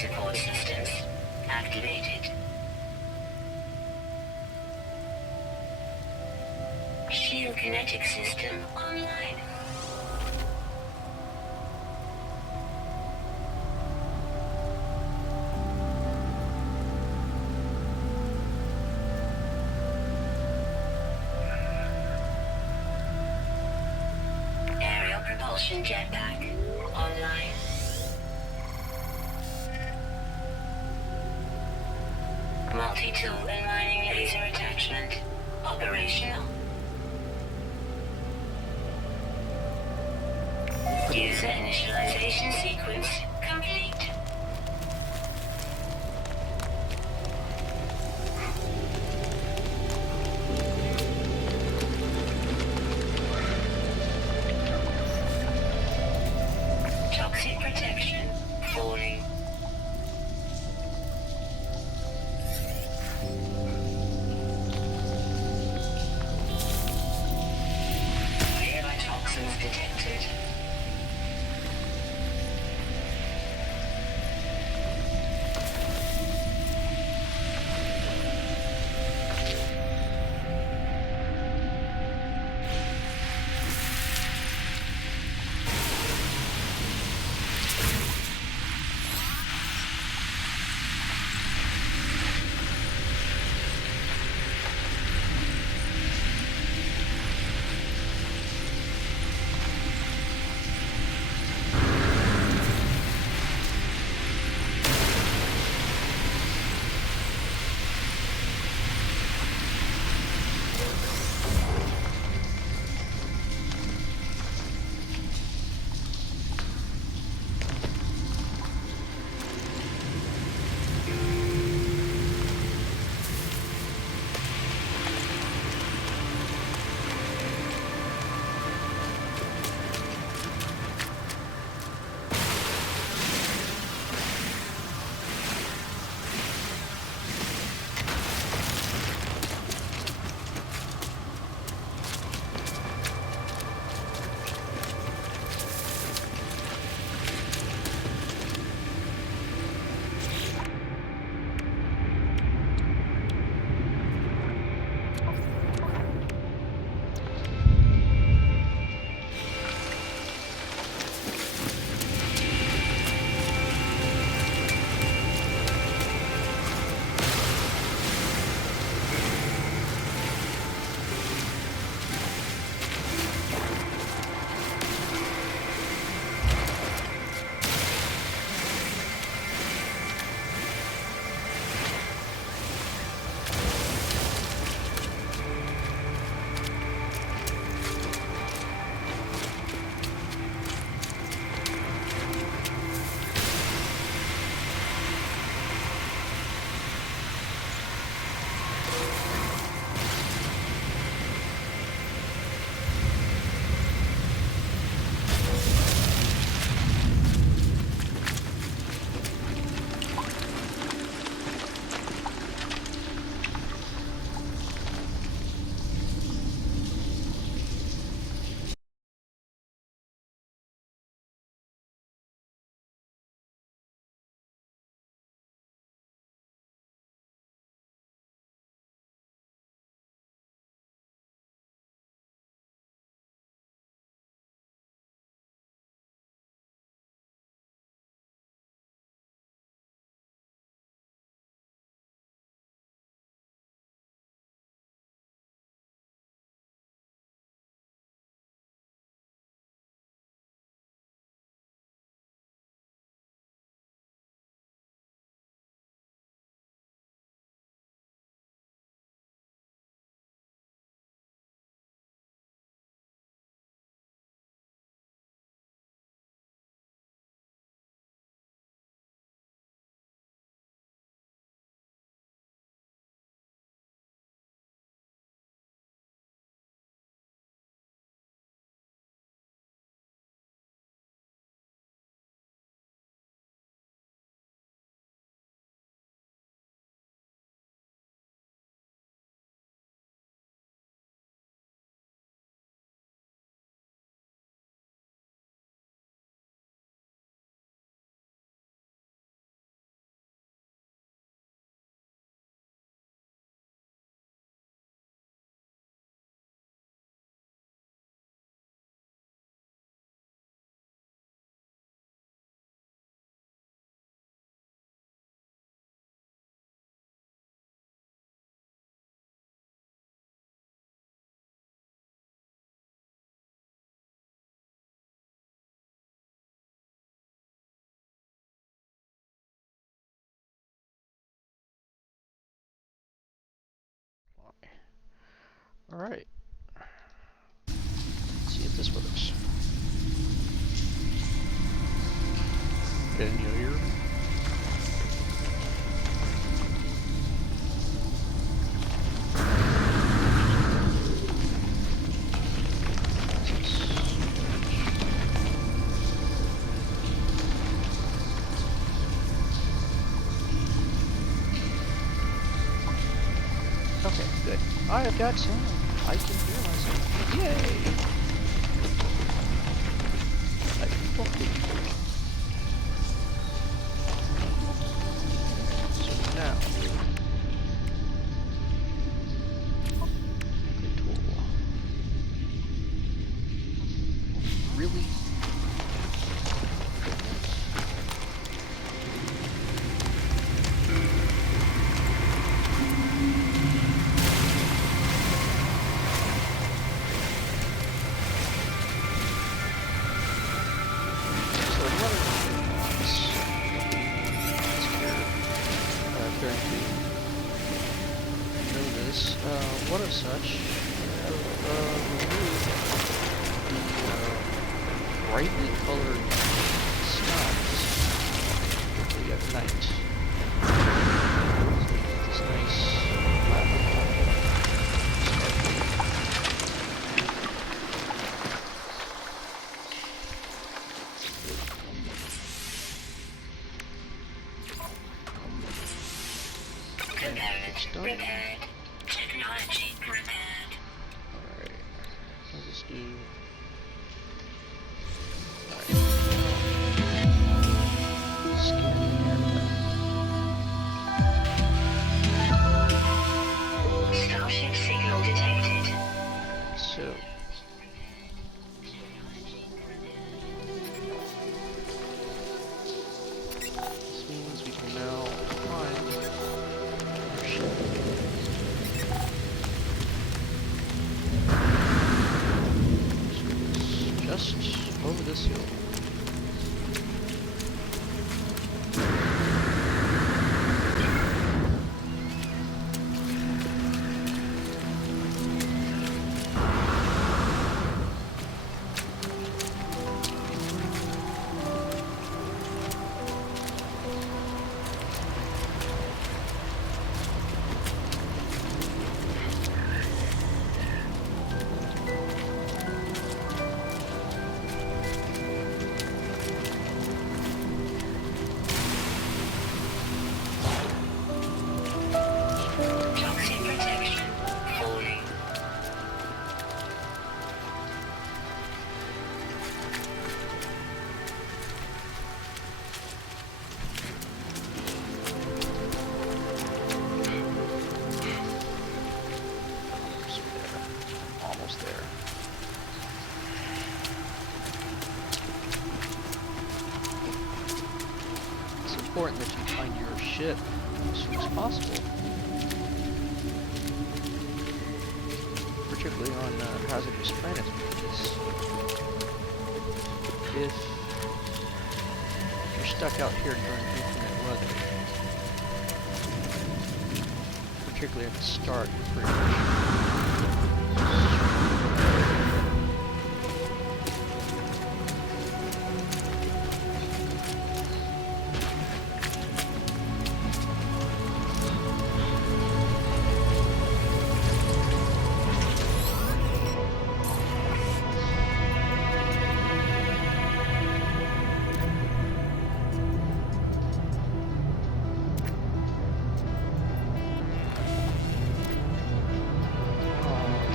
support systems activated. Shield kinetic system online. Aerial propulsion jetpack online. Multi-tool and mining laser attachment operational. User initialization sequence complete. Toxic protection falling. Nearby toxins detected. Alright. Let's see if this works. Can you hear? Okay, good. I have got sound. I can hear myself. Yay! I can talk to you. So now, the tool. Really? So what is going to know this? What of such? Remove the brightly colored skies. We have night. So we get this nice black. Components Done. repaired. Technology repaired. Alright. Let's just do. Alright. Scan the area. Starship signal detected. So. This means we can now find our ship. So it's just over this hill. Toxic protection. Falling. So there. Almost there. It's important that you find your ship as soon as possible. Particularly on hazardous planets, because if you're stuck out here during inclement weather, particularly at the start, you're pretty much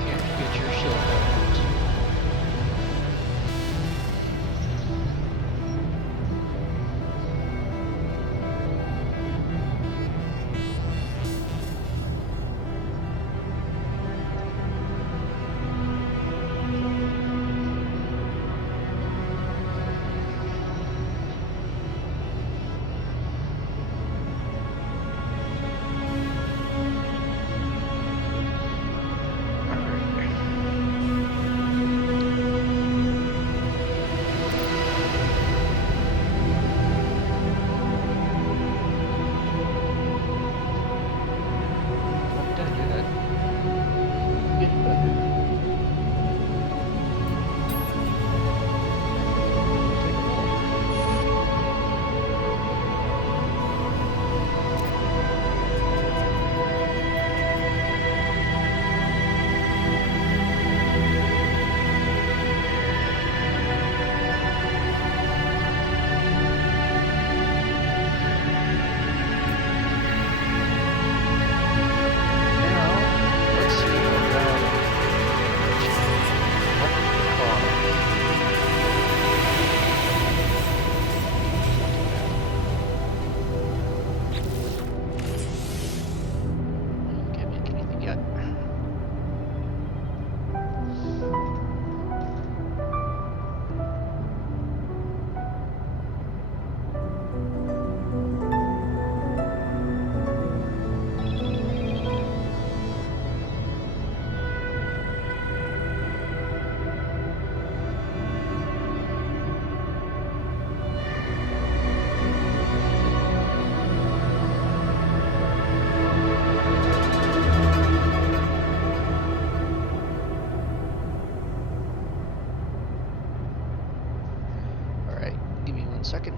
can't get second.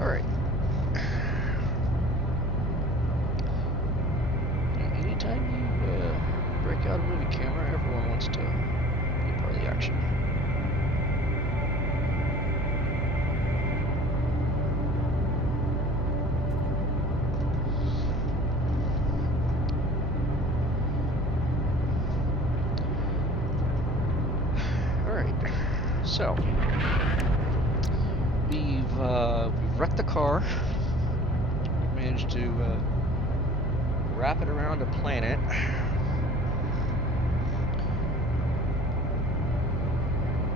Alright. Anytime you break out a movie camera, everyone wants to be part of the action. Alright, so we've wrecked the car. Managed to wrap it around a planet.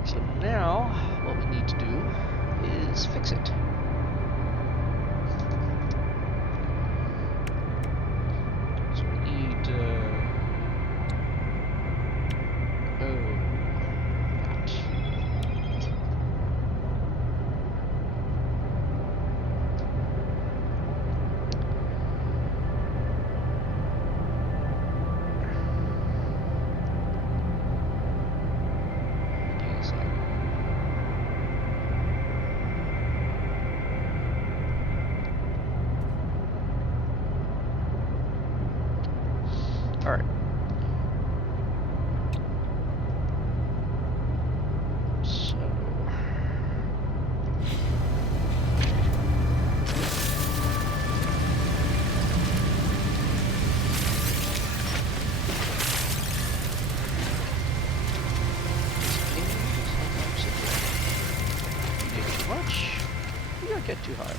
So now what we need to do is fix it. So we need alright. So you get too much, you don't get too high.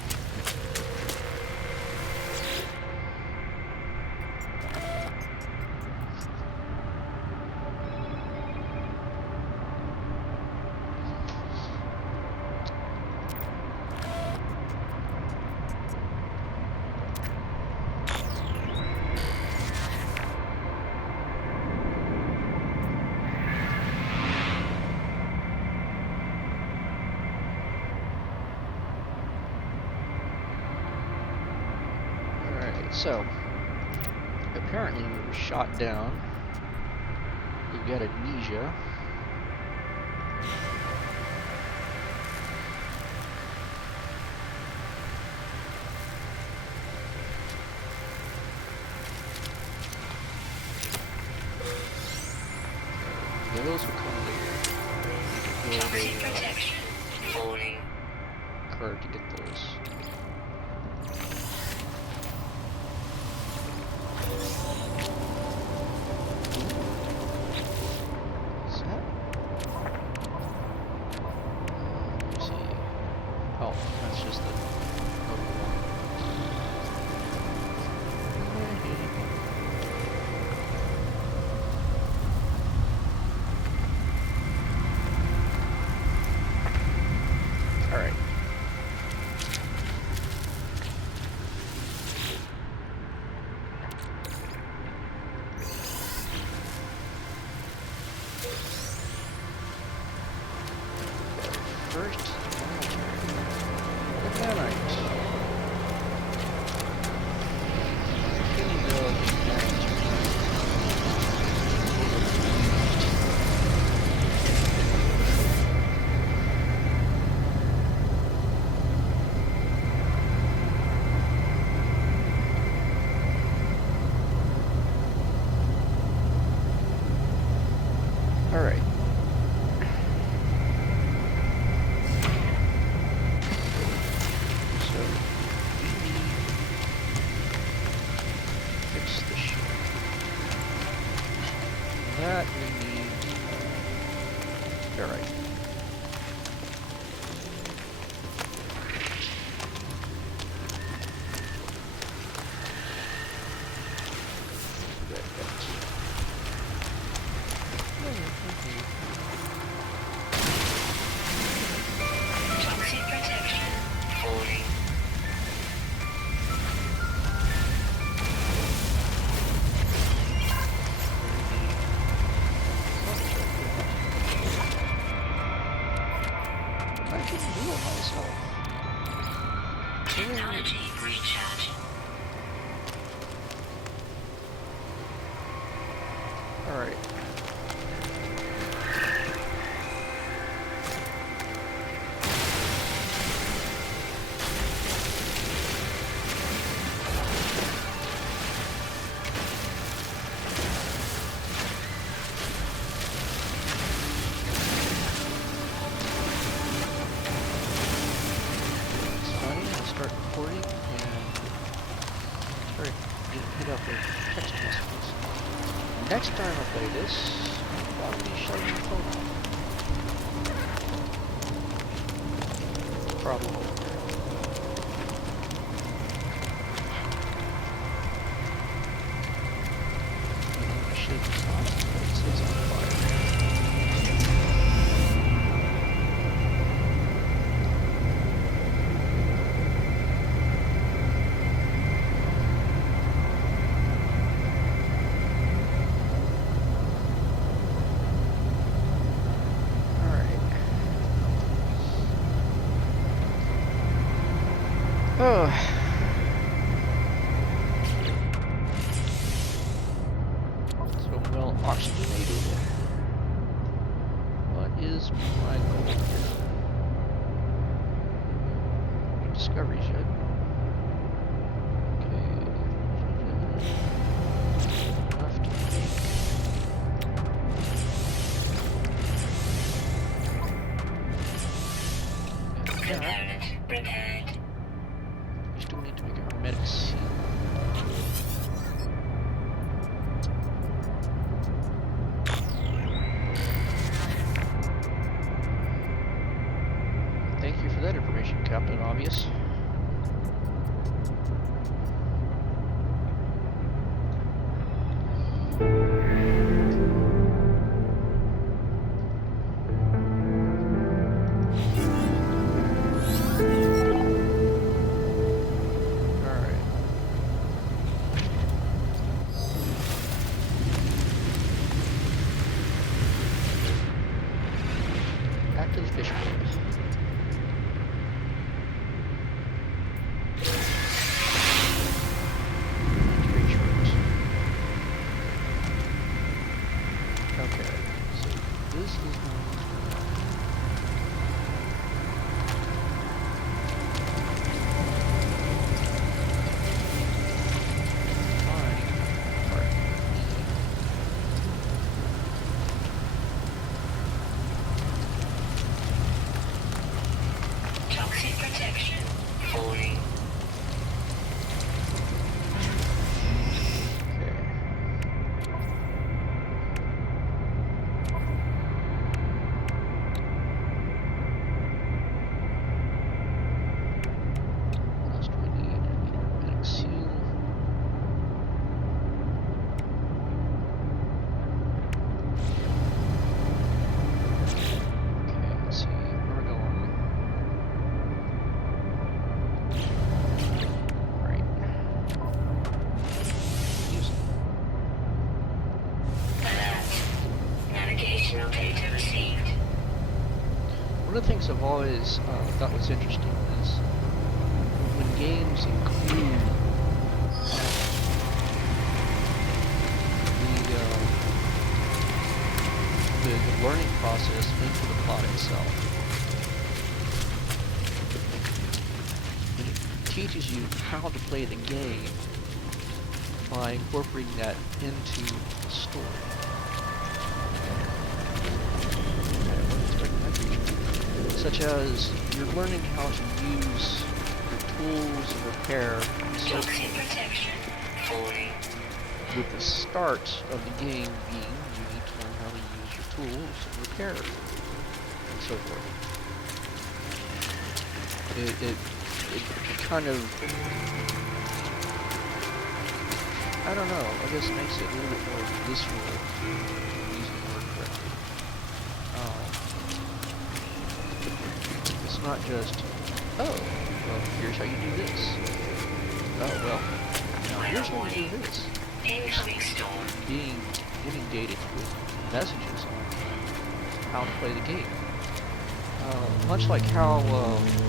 So, apparently we were shot down. You got amnesia. Those will come later. Toxic protection. Falling. Card to get those. Alright. First, the nanite. Can you go against Alright. So Technology recharge. Alright. Start recording and start getting hit up with text messages. Next time I play this, I'll be shutting the phone off. Probably. The ship is on, but it says on fire. Oh. So well oxygenated. What is my goal here? No discoveries yet. Okay. Enough to make. Component prepared. We still need to make a hermetic seal. Thank you for that information, Captain Obvious. Back to the fish bowl. Okay, so this is Toxic protection. Falling. Data received. One of the things I've always thought was interesting is when games include the learning process into the plot itself. It teaches you how to play the game by incorporating that into the story. Such as you're learning how to use your tools and repair and so Toxic protection. Falling. with the start of the game being you need to learn how to use your tools and repair and so forth. It kind of, I don't know, I guess makes it a little bit more visceral, using the word correctly. It's not just, oh, well, here's how you do this. Oh, well, now here's how you do this. Incoming storm. Getting inundated with messages on how to play the game. Much like how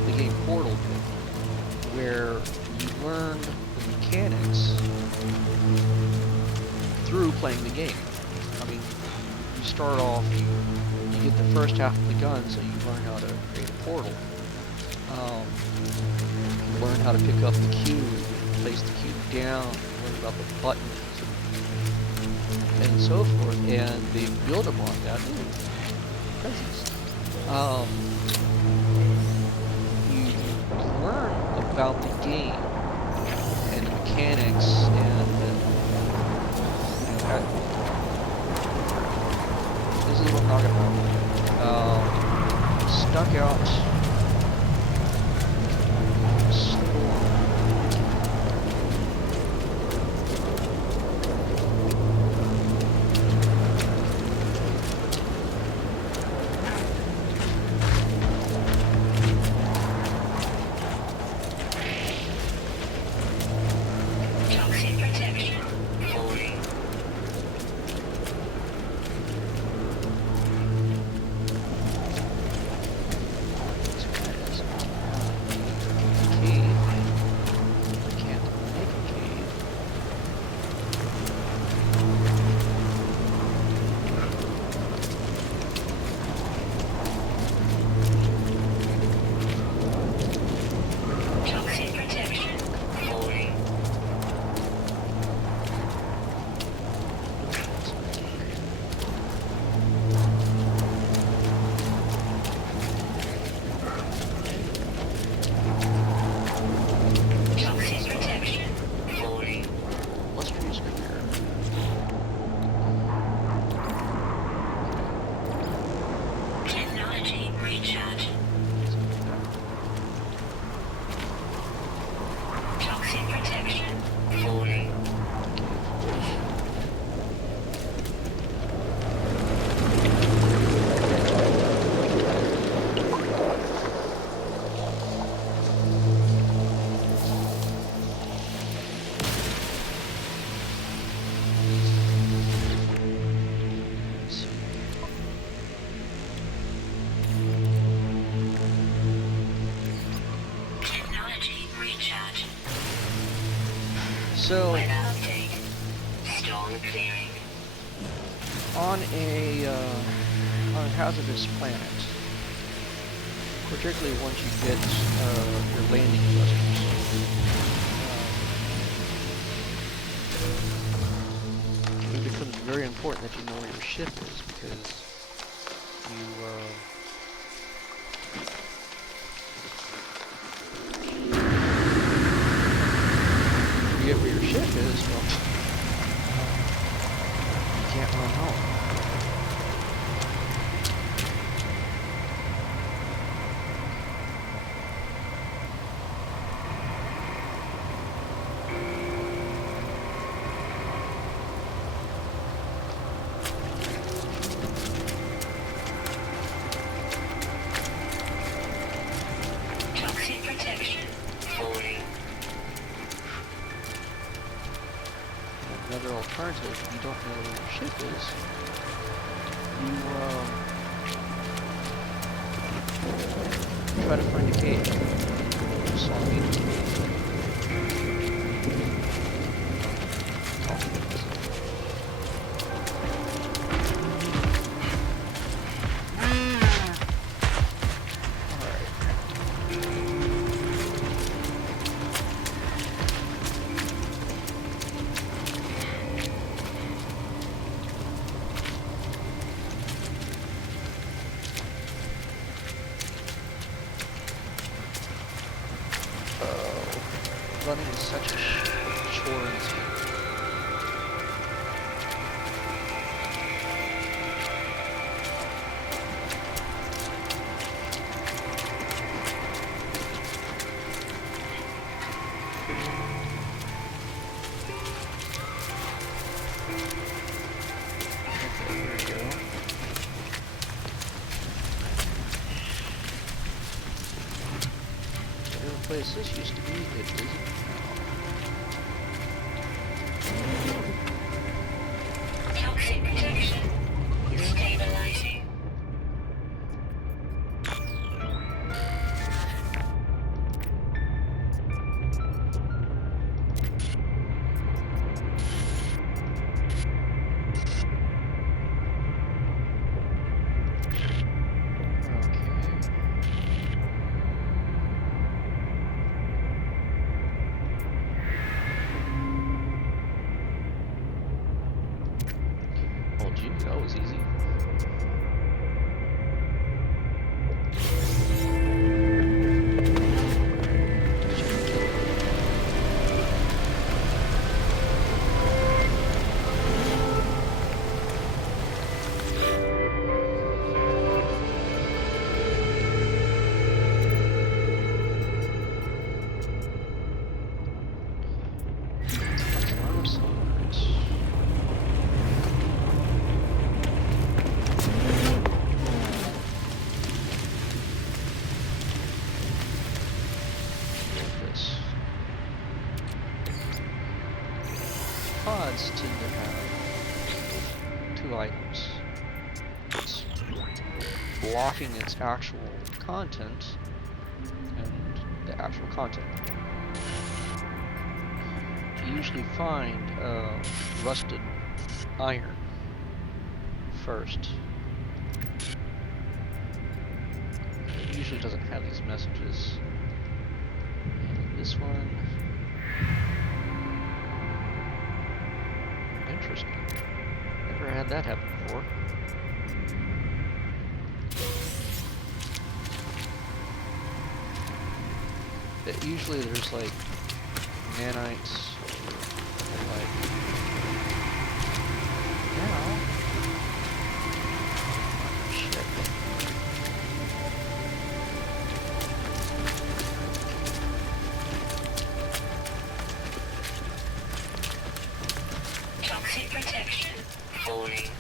the game Portal did. where you learn the mechanics through playing the game. I mean, you start off, you get the first half of the gun, so you learn how to create a portal. You learn how to pick up the cube, place the cube down, learn about the buttons, and so forth, and they build upon that. Ooh, presents. You learn about the game and the mechanics and this is what I'm talking about. Stuck out storm. Toxic protection. Falling. Toxic protection. Falling. Toxic protection. Falling. Illustrious career. Technology recharge. Toxic protection. Falling. Let's see. Technology recharge. So, Weather update. Storm clearing. on a hazardous planet, particularly once you get your landing thrusters, it becomes very important that you know where your ship is, because you forget where your ship is, well, you can't run home. Toxic protection. Falling. Another alternative, if you don't know where your ship is, you try to find a cave. You saw me. Running is such a chore in this game. Okay, there we go. Whatever place this used to be, it isn't now. Toxic protection. Stabilizing. pods tend to have two items. It's blocking its actual content and the actual content. You usually find rusted iron first. It usually doesn't have these messages. And this one, interesting. Never had that happen before. Usually there's like nanites, like now. Shit. Toxic protection. Falling.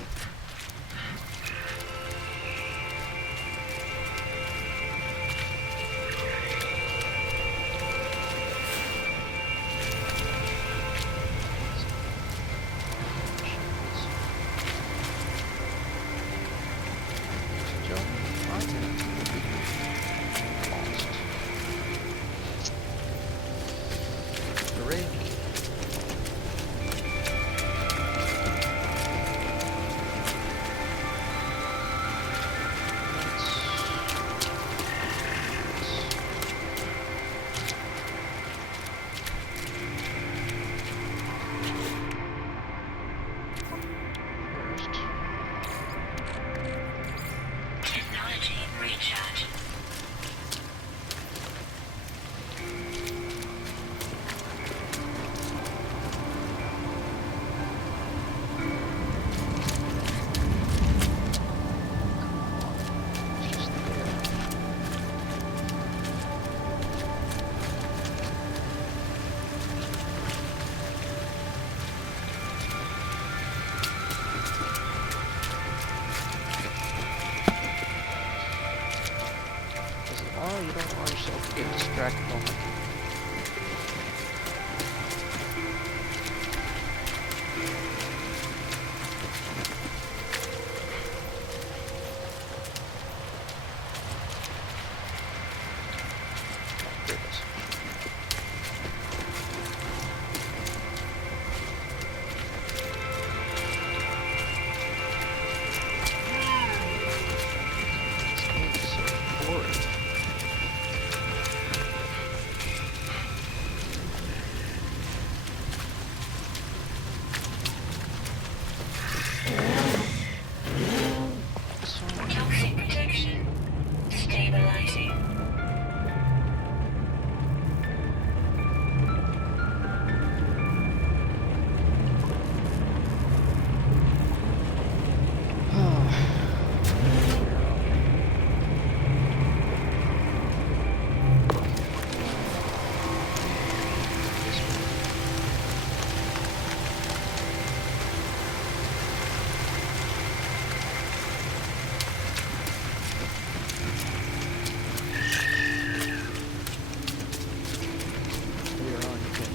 Technology recharge. Oh, you don't want yourself to get distracted on the there it is. This game is so boring. Toxic protection. Stabilizing. Later on, you can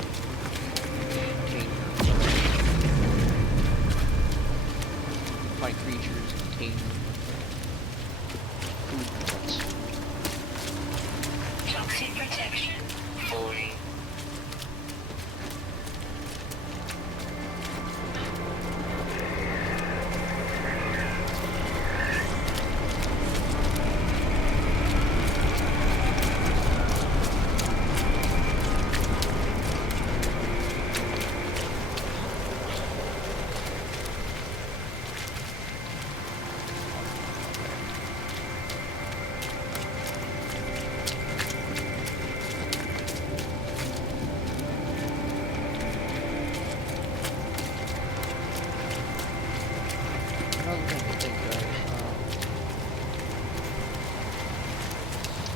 contain find creatures, contain food plants. Toxic protection. Falling. Another thing to think of,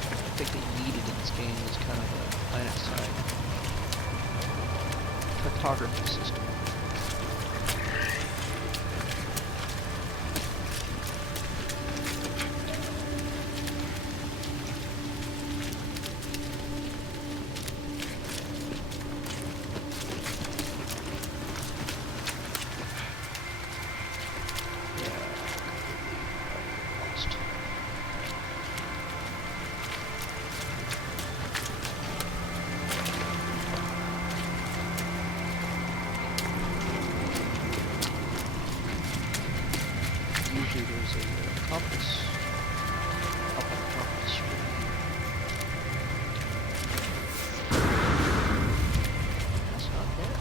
I think they needed in this game is kind of a planet-side cartography system. compass. Up on the compass screen. That's not there.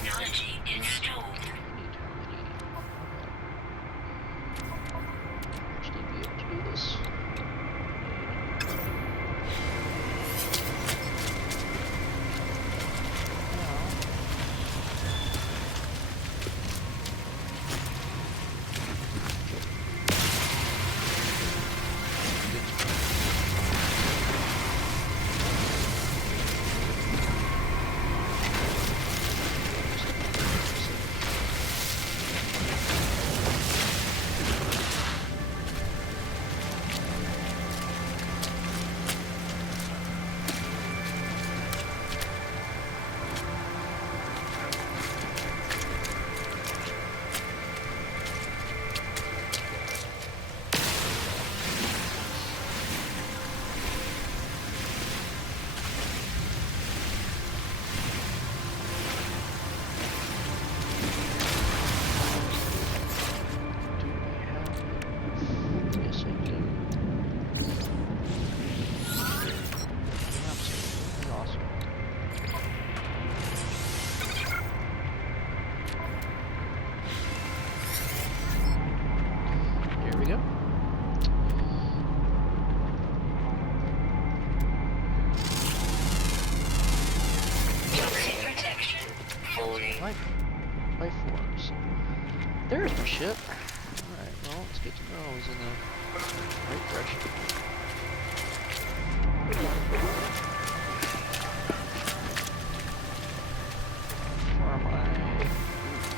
Technology installed. Need how many? Actually be able to do this. Yes, I do. Absolutely awesome. Here we go. Toxic protection. Falling. Life forms. There's my ship. Alright, well, let's get to know who's in the right direction. Where am I?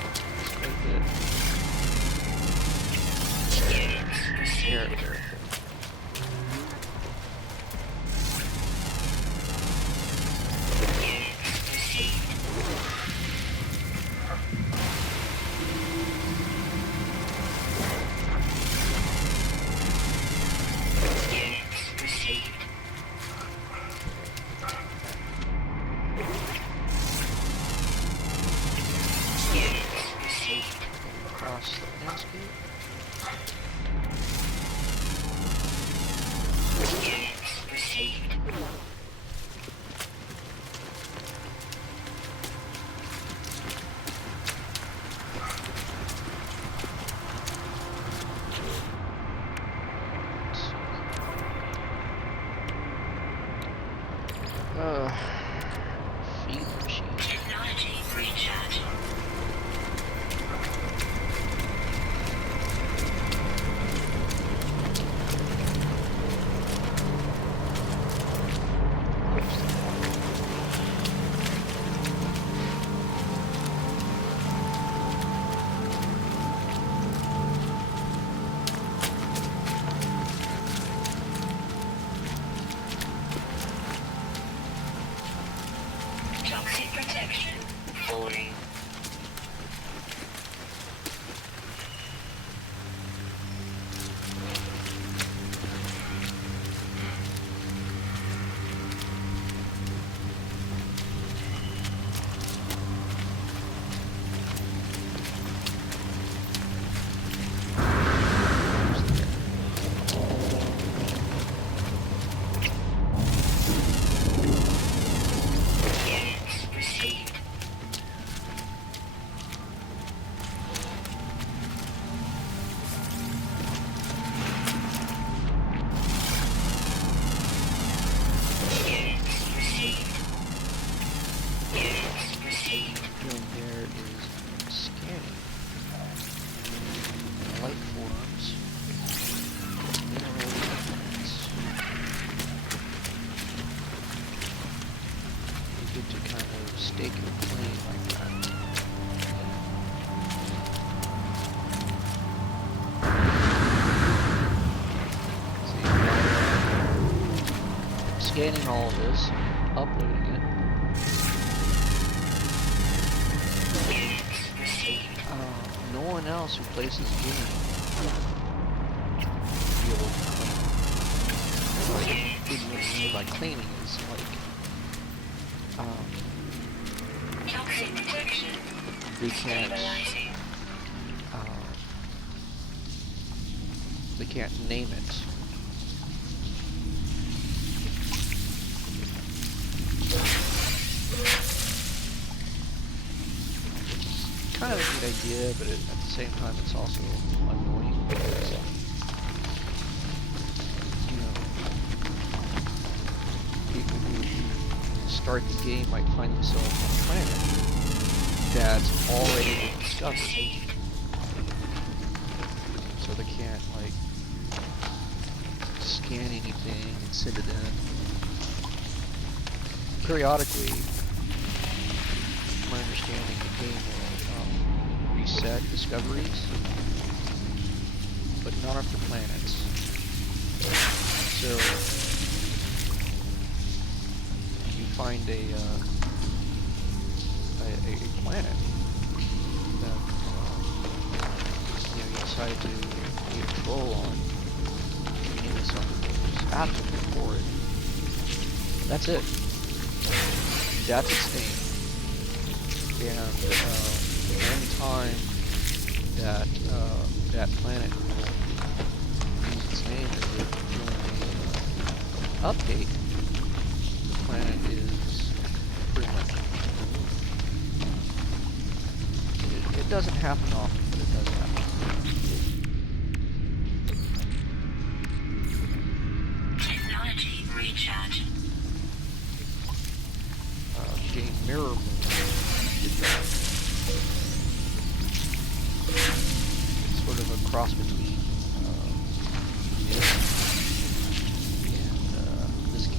That's quite a bit. Units Very, received. very good. Units received. Units received. Units received. Across the landscape. Units received. Let's see. Feed machine. Technology recharging. Toxic protection. Falling. Units received. Units received. Units received. Doing there is scanning life forms, mineral elements. You get to kind of stake your claim like that. scanning all of this, uploading it. Units received. No one else who plays this game will be able to claim. What I mean by claiming is like, Toxic detection. they can't, Stabilizing. they can't name it. Kind of a neat idea, but at the same time it's also annoying because, you know, people who start the game might find themselves on a planet that's already been discovered. Received. So they can't, like, scan anything and send it in. Periodically, my understanding, the game will reset discoveries, but not for planets. So, if you find a planet that you decide to get control on, you need something that's absolutely for it. That's it. That's its name. And any time that that planet will use its name as if during an update, the planet is pretty much removed. It doesn't happen often, but it does happen. Technology recharge. Game Mirror Moon did that. Sort of a cross between this and this game.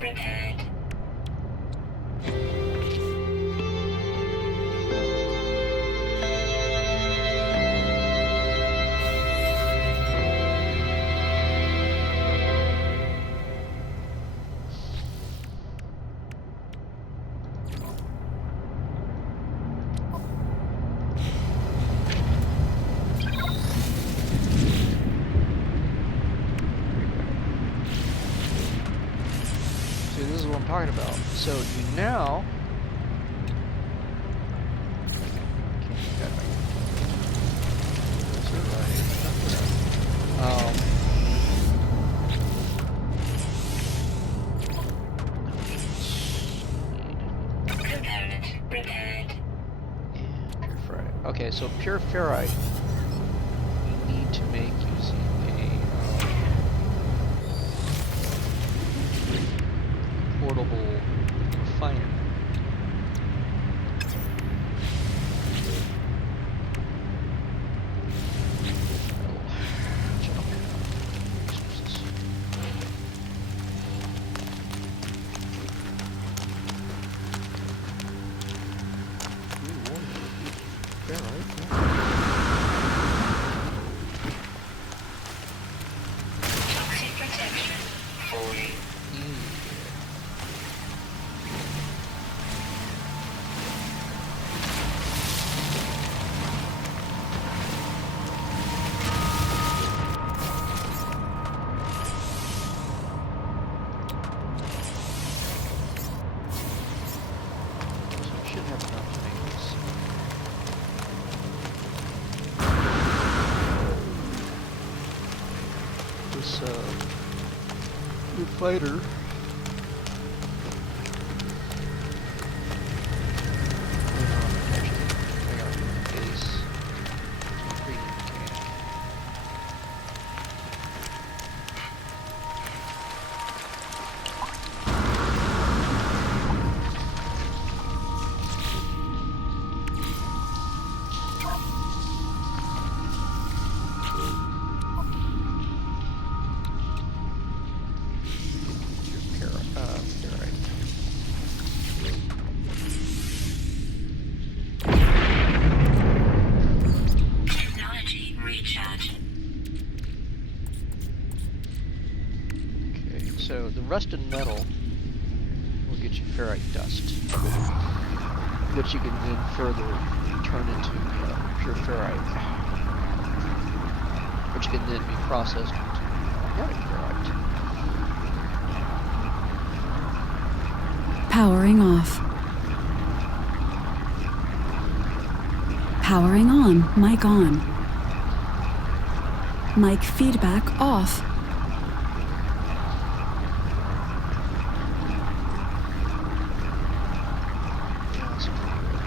Repaired. See, this is what I'm talking about. So you now Component repaired. pure ferrite. Okay, so pure ferrite we need to make using a portable refiner. Toxic protection. Falling. Good fighter. Technology recharge. Okay, so the rusted metal will get you ferrite dust, which you can then further turn into pure ferrite, which can then be processed into organic ferrite. Powering off. Powering on. Mic on. Mic feedback off. Yeah, that's pretty good.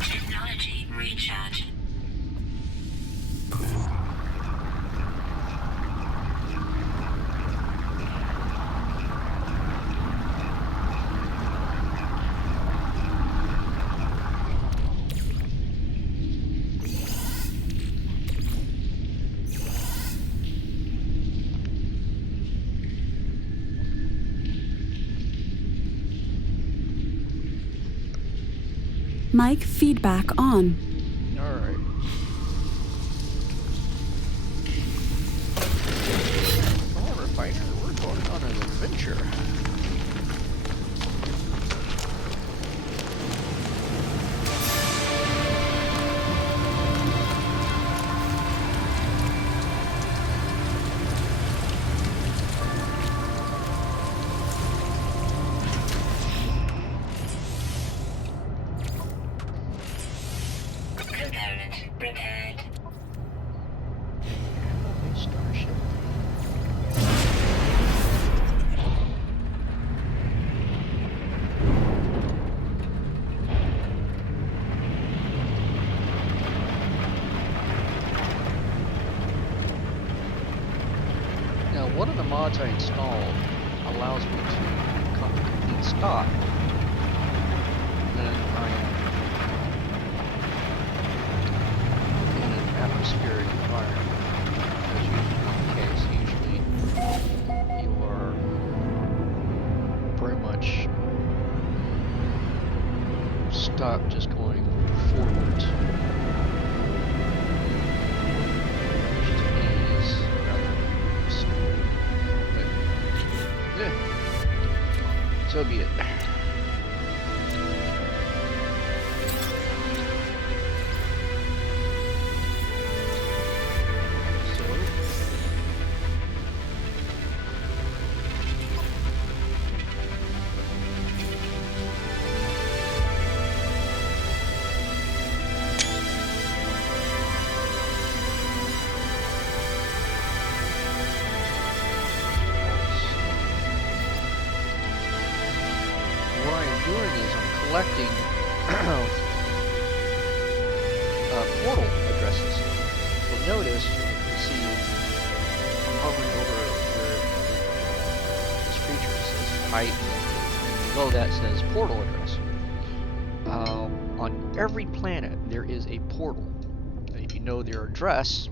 Technology recharge. Mic feedback on. Alright. Come on, Refiner, we're going on an adventure. Component prepared. Hey, Starship. Now, one of the mods I installed allows me to complete stock. And I atmospheric environment. That's usually not the case. Usually you are very much stuck just going forwards. Which to me is rather stupid. But, yeah. So be it. Collecting portal addresses. You'll notice, you see, I'm hovering over where this creature says height. Below that says portal address. On every planet, there is a portal. And if you know their address,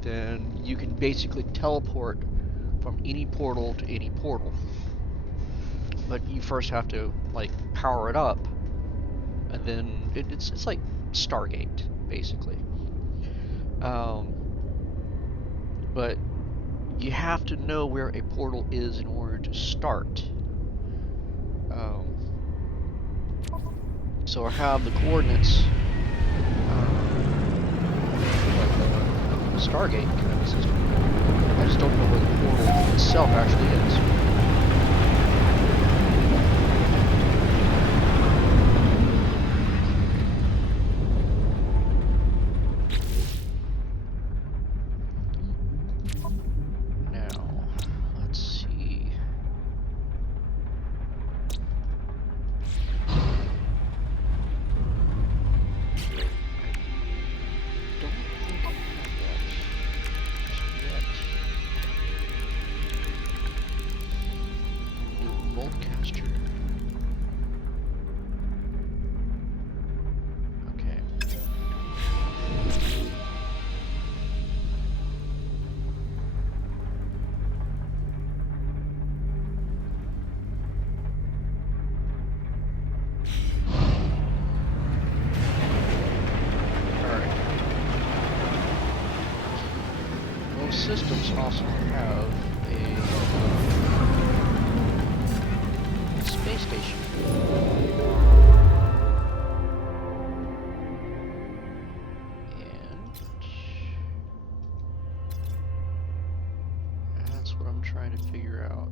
then you can basically teleport from any portal to any portal. But you first have to like power it up, and then it's like Stargate basically. But you have to know where a portal is in order to start. So I have the coordinates, like a Stargate kind of system. I just don't know where the portal itself actually is. Systems also have a space station. And that's what I'm trying to figure out.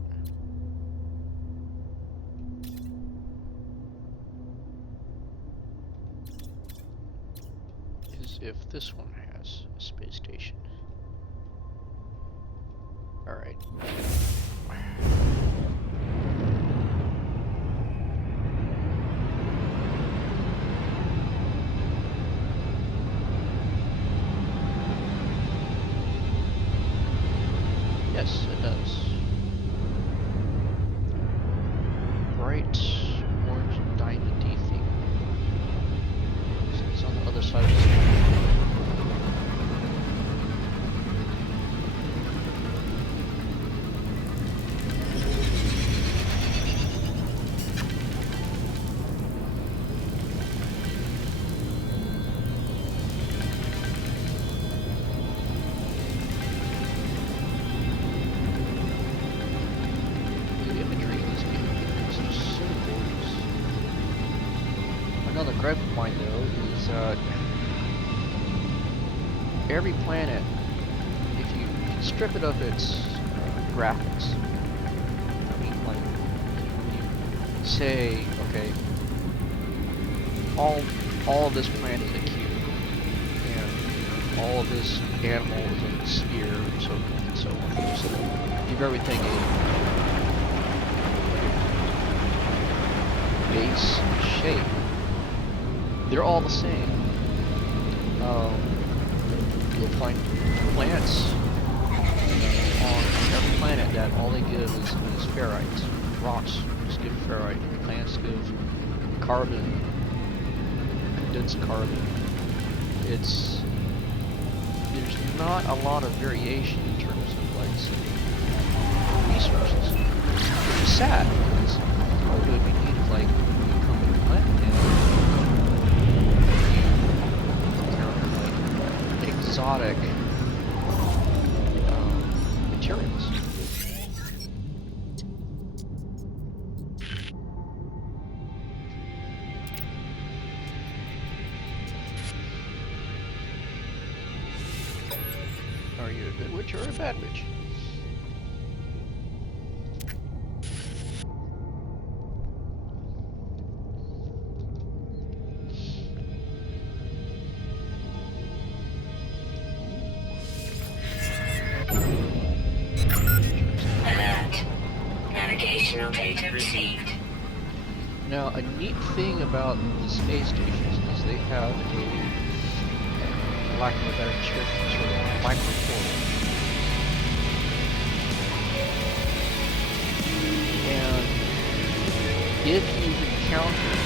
Is if this one has a space station. All right. Yes, it does. Bright orange diamondy thing. So it's on the other side of the screen. Another gripe of mine, though, is every planet, if you strip it of its graphics, I mean, like, you say, okay, all of this planet is a cube, and all of this animal is a sphere, and so forth and so on. You just give everything a base shape. They're all the same. You'll find plants on every planet that all they give is ferrite. Rocks just give ferrite. Plants give carbon, condensed carbon, there's not a lot of variation in terms of like say, resources, which is sad because all it would be neat if like you come to the planet and you encounter like exotic materials. Are you a good witch or a bad witch? Alert. Navigational data received. Now, a neat thing about the space stations is they have a, for lack of a better term, sort of microportal. And if you've encountered,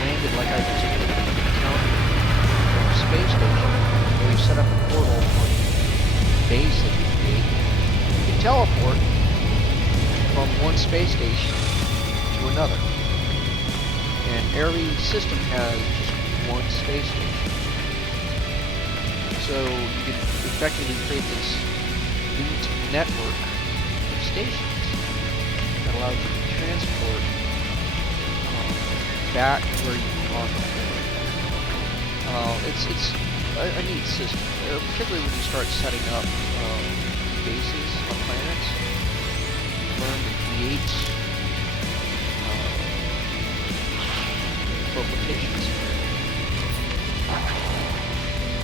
landed like I just encountered from a space station, where you set up a portal on the base that you create, you can teleport from one space station to another. And every system has just one space station. So you can effectively create this linked network of stations that allows you to transport back where you've gone before. It's a neat system, particularly when you start setting up bases on planets. You learn to create locations,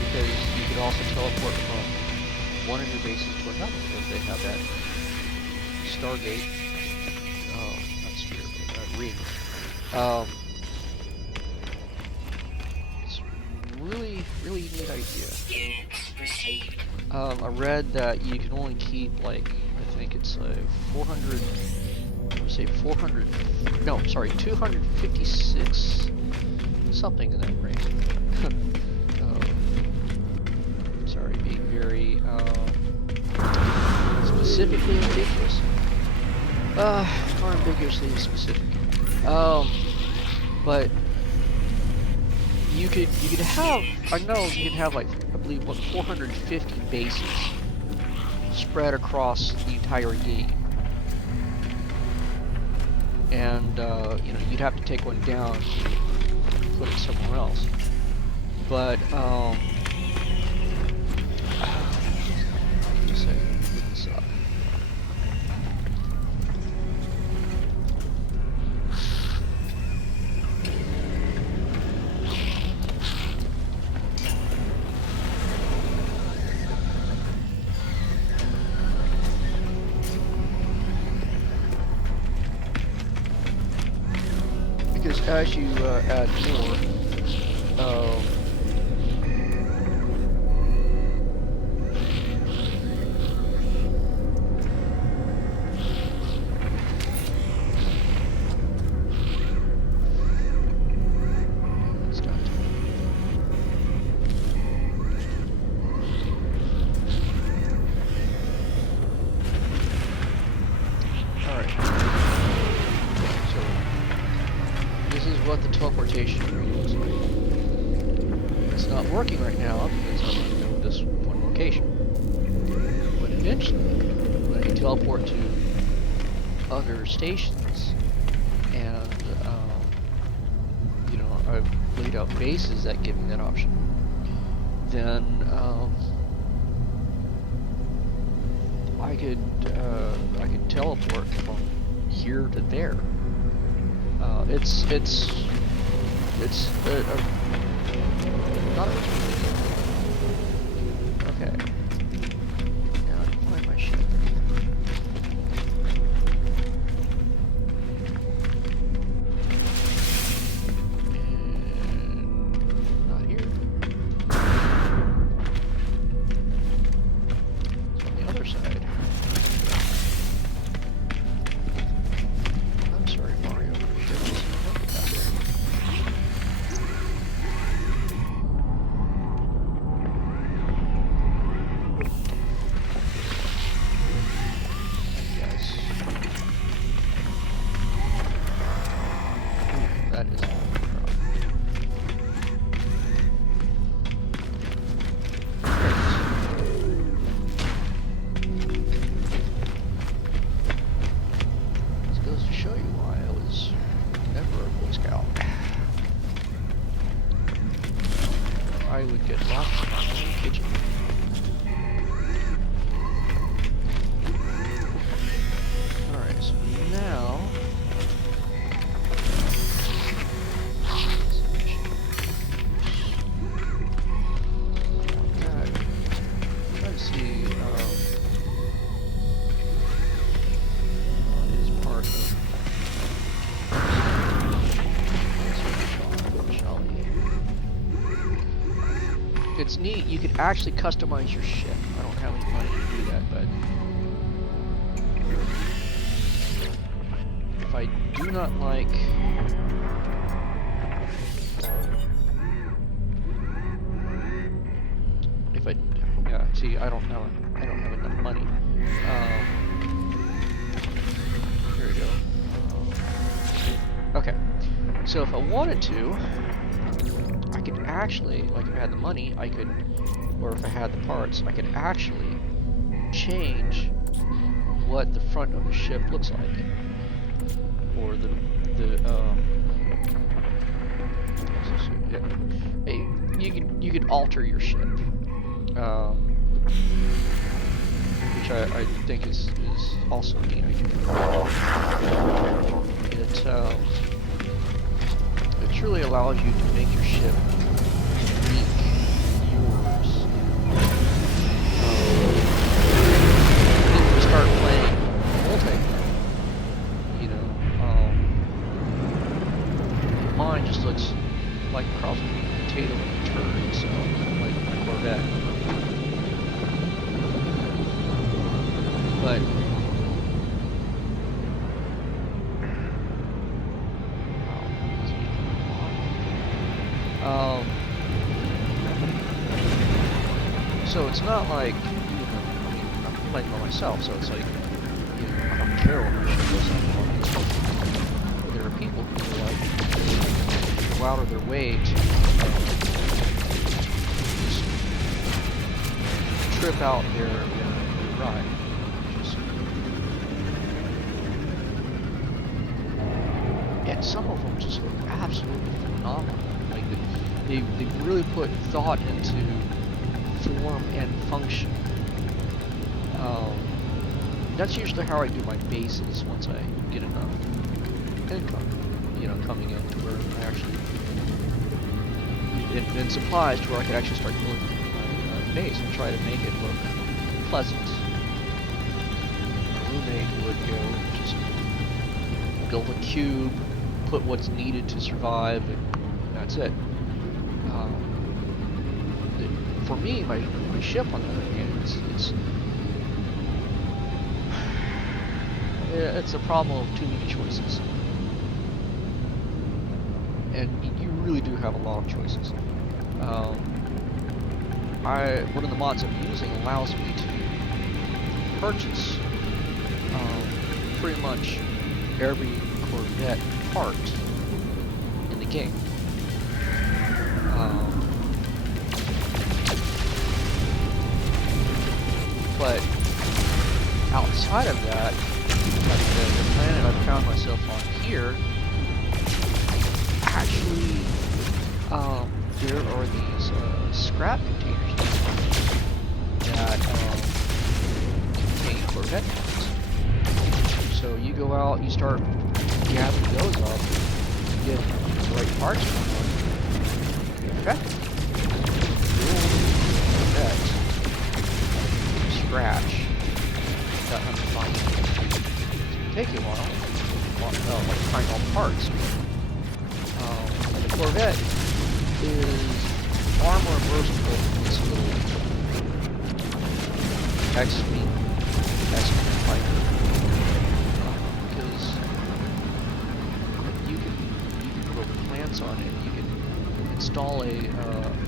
because you could also teleport from one of your bases to another if they have that Stargate, not sphere, but ring. It's really, really neat idea. Units received. I read that you can only keep like, I think it's 400, say 400, no, sorry, 256, something in that range. Sorry, being very specifically ambiguous. Or ambiguously specific. But you could have, I know you can have like, I believe, what, 450 bases spread across the entire game. And, you know, you'd have to take one down and put it somewhere else. But, because as you add more, what the teleportation ring looks like. It's not working right now because I'm in this one location. But eventually, when I teleport to other stations, and you know, I've laid out bases that give me that option, then I could teleport from here to there. It's not a okay. Now I can find my ship. And not here. It's on the other side. I'm sorry, Mario. I would get lots of money in the kitchen. Alright, so now... Let's see, what is part of... It's neat, you could actually customize your ship. I don't have any money to do that, but... If I do not like... If I... Yeah, see, I don't have enough money. Here we go. Okay. So if I wanted to... I could actually, like if I had the money, I could, or if I had the parts, I could actually change what the front of the ship looks like, or you could alter your ship, which I think is also a neat idea. It truly allows you to make your ship unique, yours. When you start playing multiplayer, you know, mine just looks like a cross between a potato and a turd, so like my Corvette. But so it's not like, you know, I mean, I'm playing by myself, so it's like, you know, I don't care what my ship looks like. But there are people who like go out of their way to just trip out their ride. And some of them just look absolutely phenomenal. Like they really put thought into form and function. That's usually how I do my bases once I get enough income, you know, coming in to where I actually and supplies to where I could actually start building my base and try to make it look pleasant. A roommate would go just build a cube, put what's needed to survive, and that's it. For me, my ship, on the other hand, it's a problem of too many choices, and you really do have a lot of choices. One of the mods I'm using allows me to purchase pretty much every Corvette part in the game. But outside of that, like the planet I've found myself on here, actually, there are these scrap containers that contain Corvette parts. So you go out, you start gathering those up, you get the right parts from them, effectively, Corvette scratch that I'm finding. Take you a while, like find all the parts. And the Corvette is far more versatile than this little X-Wing fighter, because you can grow plants on it. You can install a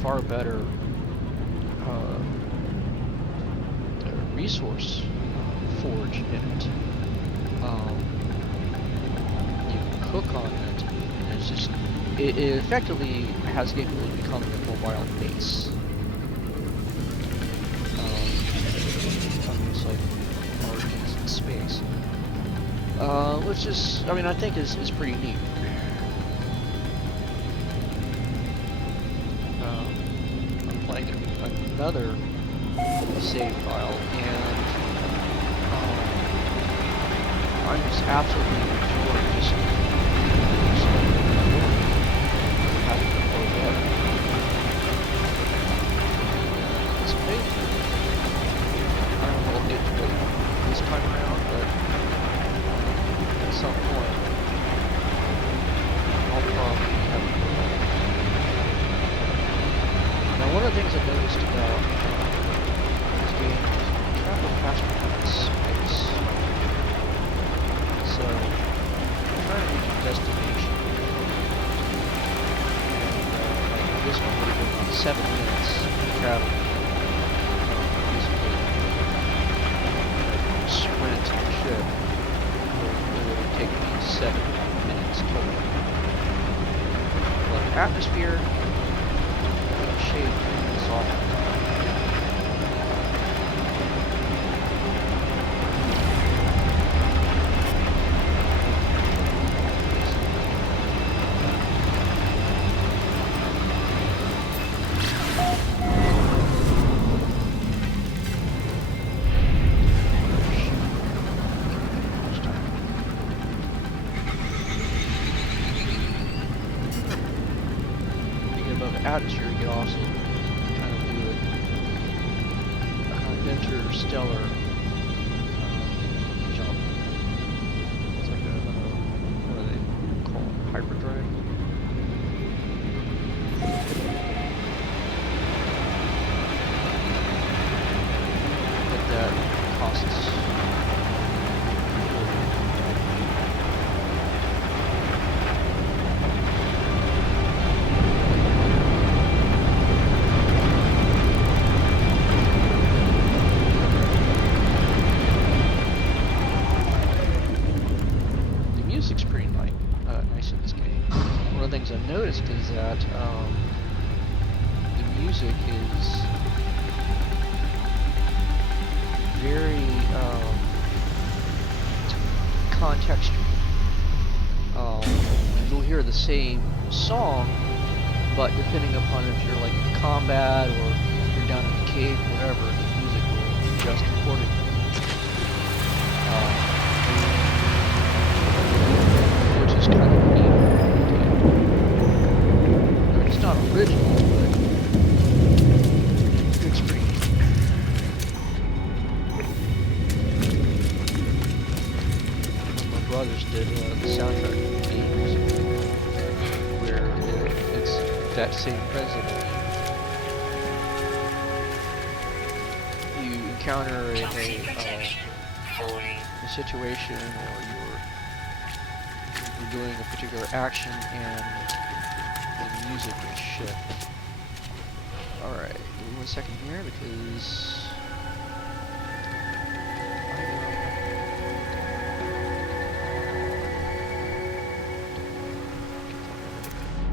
far better resource forge in it. You can cook on it, and it's just it effectively has the capability of becoming a mobile base. It's like origins in space, which is, I mean, I think is pretty neat. like another save file, and I'm just absolutely enjoying just having to load up. It's amazing. I don't know if I'll get to it this time around, but at some point I'll probably have to go back. Now, one of the things I noticed about this game is travel faster than space. So, I'm trying to reach a destination. And, like, this one would have been about 7 minutes travel. This would sprint ship. It would have taken me 7 minutes total. But atmosphere, shade this off. Atmosphere, you can also kind of do an interstellar jump. It's like what do they call it? Hyperdrive? But that costs. I've noticed is that the music is very contextual. You'll hear the same song, but depending upon if you're like in combat or if you're down in a cave, whatever, the music will adjust accordingly. Which is kind of neat. It's not original, but it's pretty neat. My brothers did the soundtrack of games, where it's that same principle. You encounter a situation, or you're doing a particular action, and the music will shift. Alright, give me 1 second here because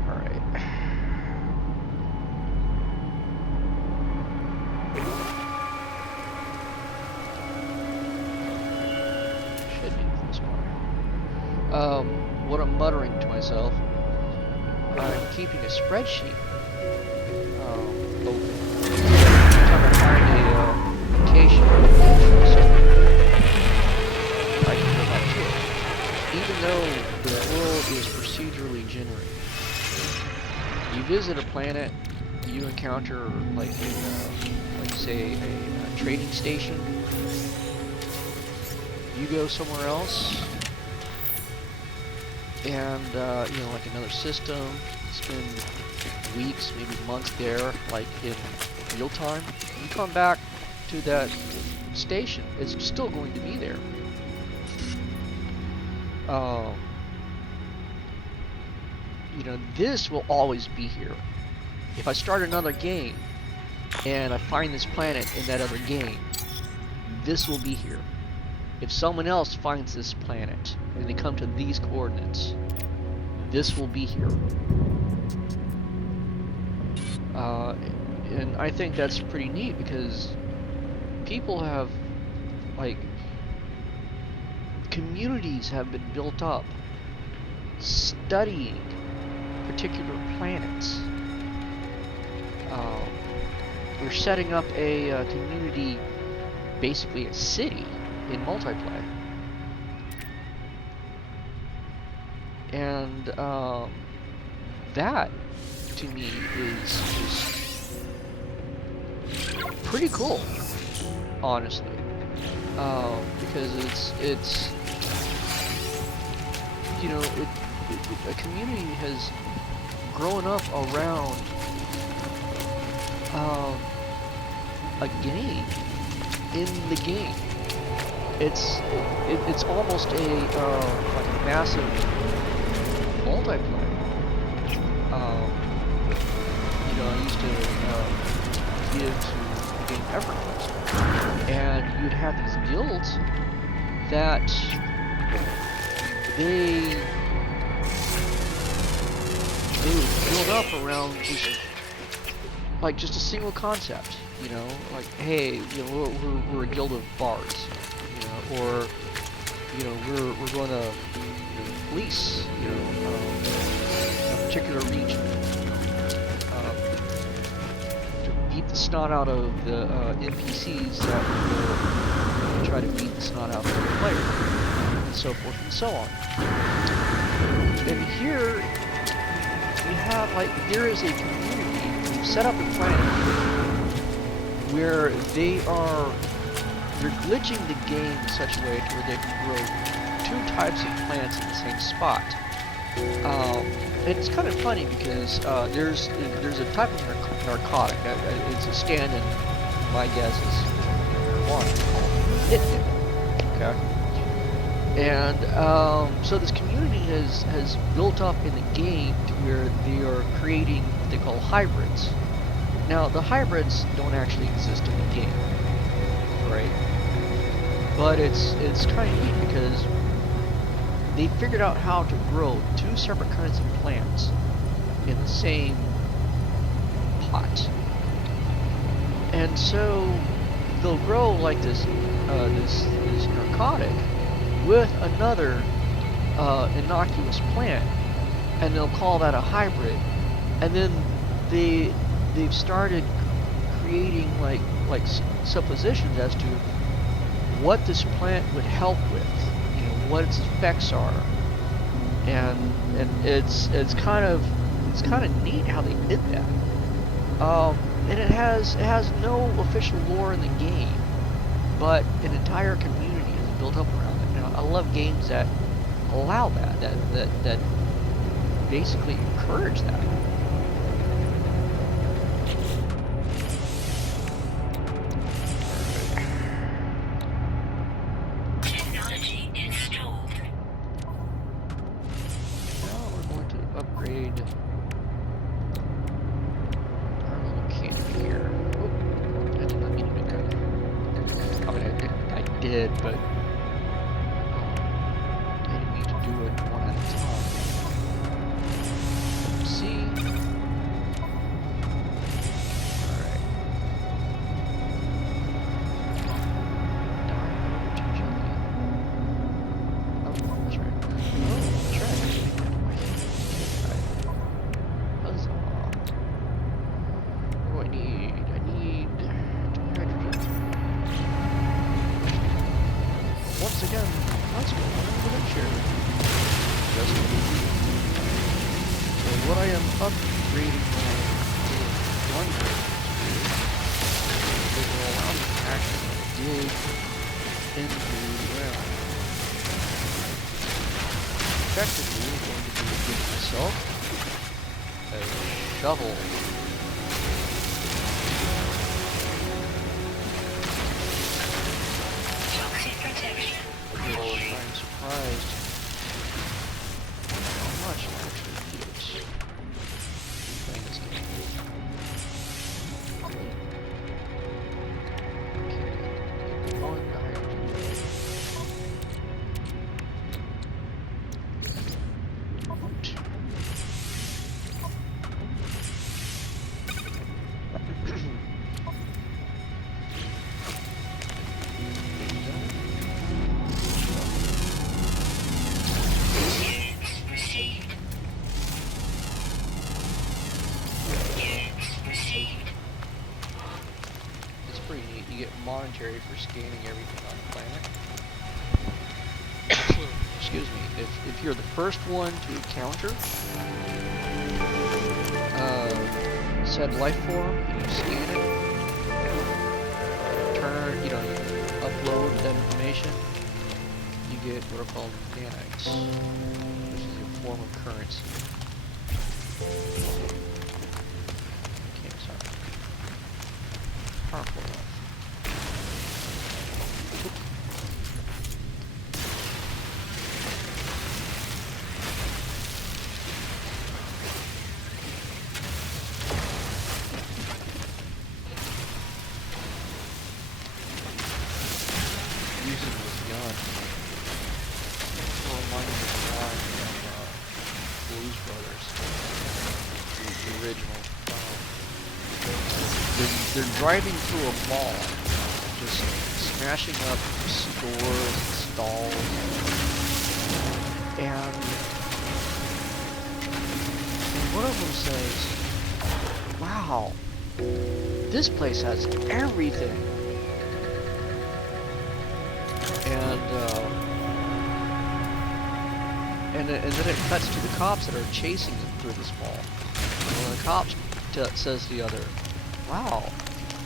alright. Should be this one. What I'm muttering to myself, I'm keeping a spreadsheet open. Every time I find a location, I can go back to it. Even though the world is procedurally generated. You visit a planet, you encounter like say a trading station. You go somewhere else. And, you know, like another system, spend weeks, maybe months there, like in real time. You come back to that station, it's still going to be there. You know, this will always be here. If I start another game, and I find this planet in that other game, this will be here. If someone else finds this planet, and they come to these coordinates, this will be here. And I think that's pretty neat because people have, like, communities have been built up studying particular planets. we're setting up a community, basically a city in multiplayer. And that to me is just pretty cool, honestly, because it's you know a community has grown up around a game in the game. It's almost a like a massive multiplayer. You know, I used to give to the game EverQuest, and you'd have these guilds that they would build up around just a single concept. You know, like, hey, you know, we're a guild of bards, you know, or you know, we're going to police, you know, a particular region, to beat the snot out of the NPCs that will try to beat the snot out of the player, and so forth and so on. And here you have, like, there is a community who've set up a plan where they're glitching the game in such a way to where they can grow two types of plants in the same spot. And it's kind of funny because there's a type of narcotic. It's a stand-in. My guess is marijuana called Hitman. Okay. And so this community has built up in the game to where they are creating what they call hybrids. Now, the hybrids don't actually exist in the game, right? But it's kind of neat because they figured out how to grow two separate kinds of plants in the same pot. And so they'll grow like this narcotic with another innocuous plant, and they'll call that a hybrid. And then they've started creating like suppositions as to what this plant would help with, you know, what its effects are, and it's kind of neat how they did that. And it has no official lore in the game, but an entire community is built up around it. Now, I love games that allow that basically encourage that. But I didn't mean to do it one at a time. See? Alright. Oh, that's right. Huzzah. What do I need? I need 2 hydrogen. Once again, let's go on an adventure. Just so what I am upgrading my wonder to do, it will allow me to actually dig into the ground. Effectively, I'm going to be giving myself a shovel. I'm surprised how much I actually need it playing this game. Okay, one you get monetary for scanning everything on the planet. Excuse me. If you're the first one to encounter said life form, and you scan it, you upload that information, you get what are called nanites, which is a form of currency. Okay, sorry. Powerful enough. Using this gun for reminding me from Blues Brothers, the original. They're driving through a mall, just smashing up stores and stalls, and one of them says, "Wow, this place has everything." And then it cuts to the cops that are chasing them through this mall. And one of the cops says to the other, "Wow,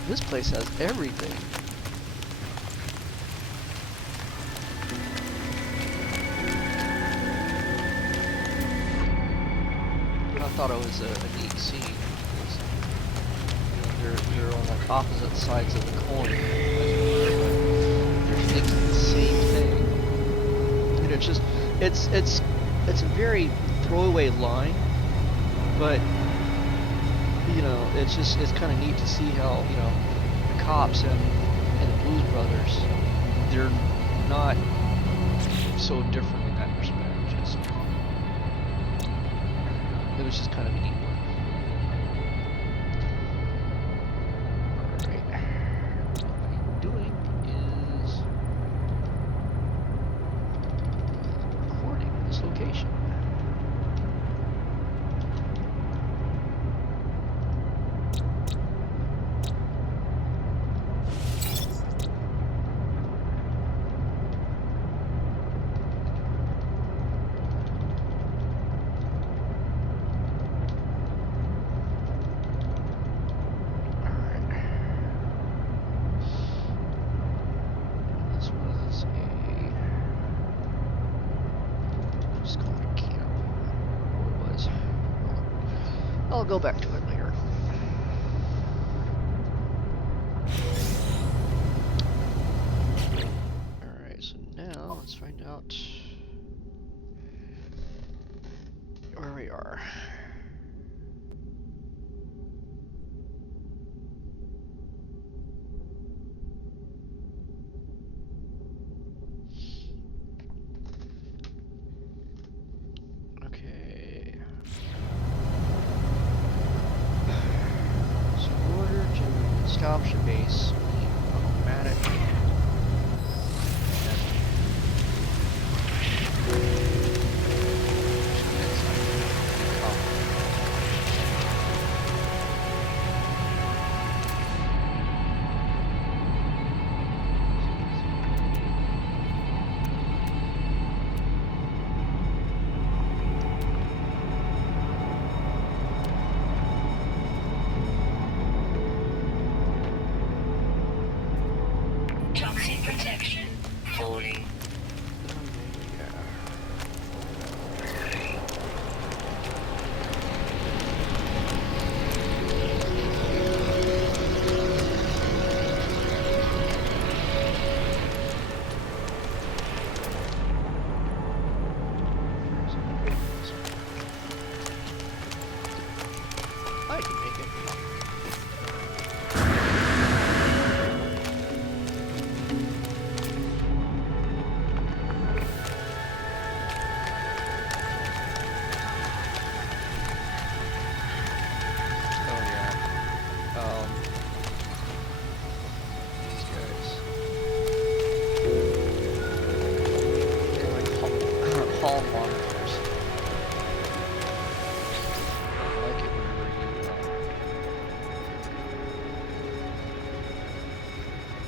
this place has everything." I thought it was a neat scene. They're on like opposite sides of the coin. They're thinking the same thing. And it's a very throwaway line, but it's kind of neat to see how the cops and the Blues Brothers, they're not so different in that respect. It was just kind of a neat one. Alright. What I'm doing is recording this location. I'll go back to it later. Alright, so now let's find out where we are. Okay. So in order to establish a base, we need automatic.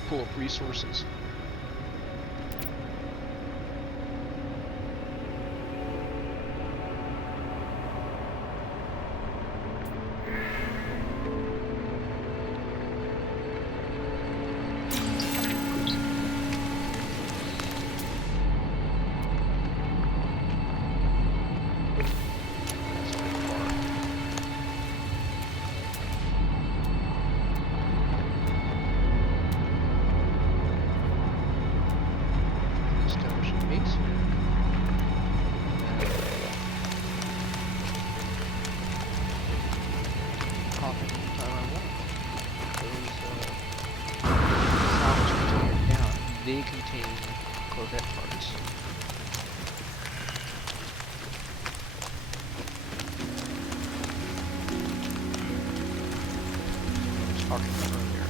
pull up resources. Establishing base here. Hop in anytime I want. Those salvage containers down. They contain Corvette parts. I was talking about earlier.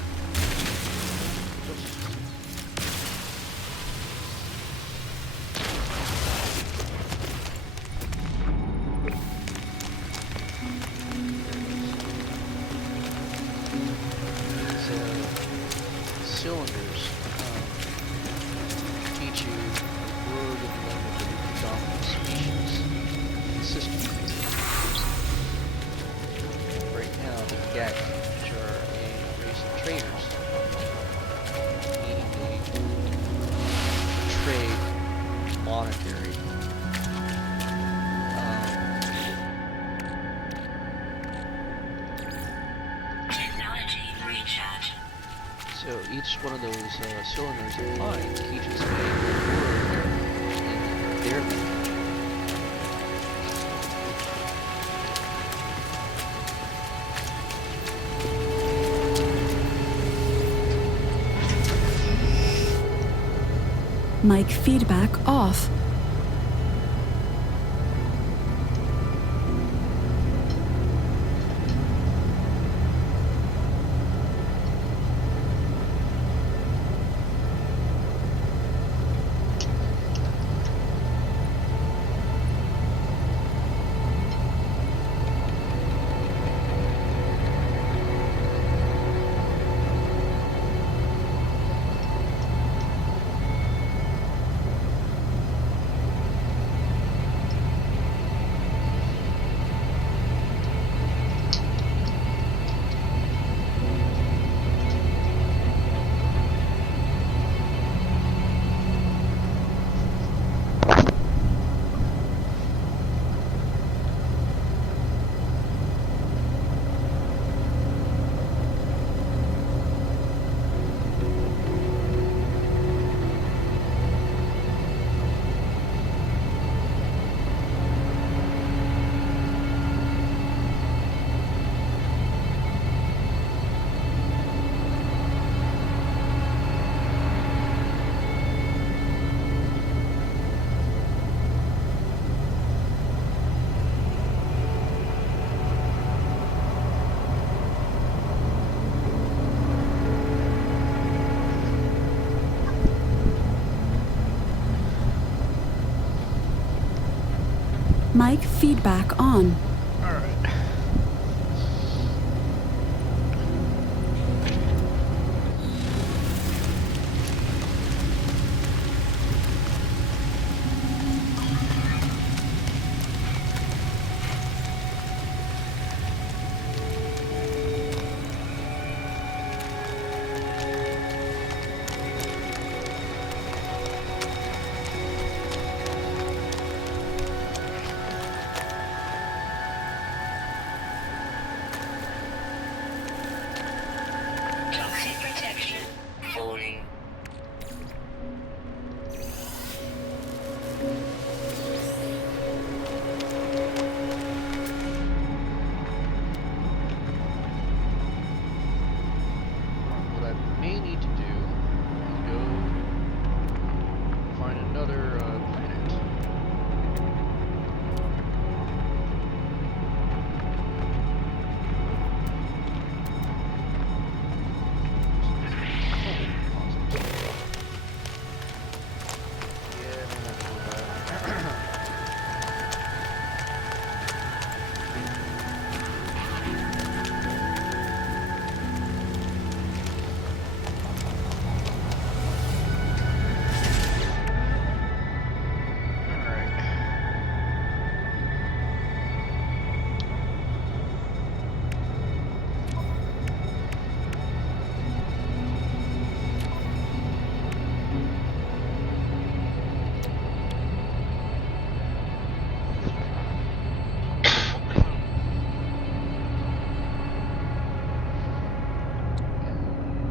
Cylinders teach you a word in the language of the predominant species in the system. Right now, the GAC, which are a race of traders, meaning they trade monetary. Technology recharge. So each one of those cylinders they find teaches a word in their language. Mic feedback off. Mic feedback on. Alright.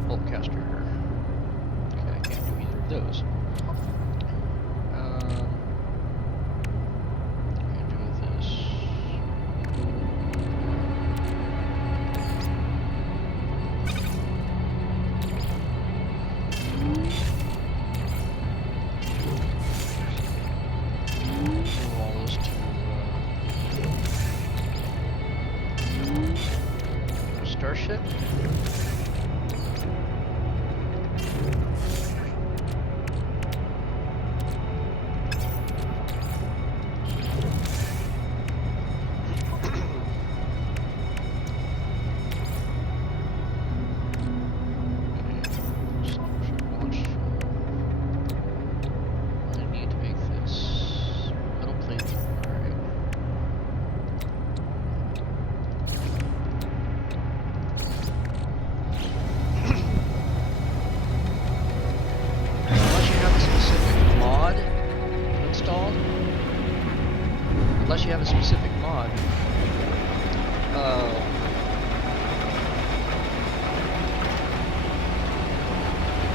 Boltcaster. Okay, I can't do either of those. What can I do with this? Move all those to Starship. Unless you have a specific mod.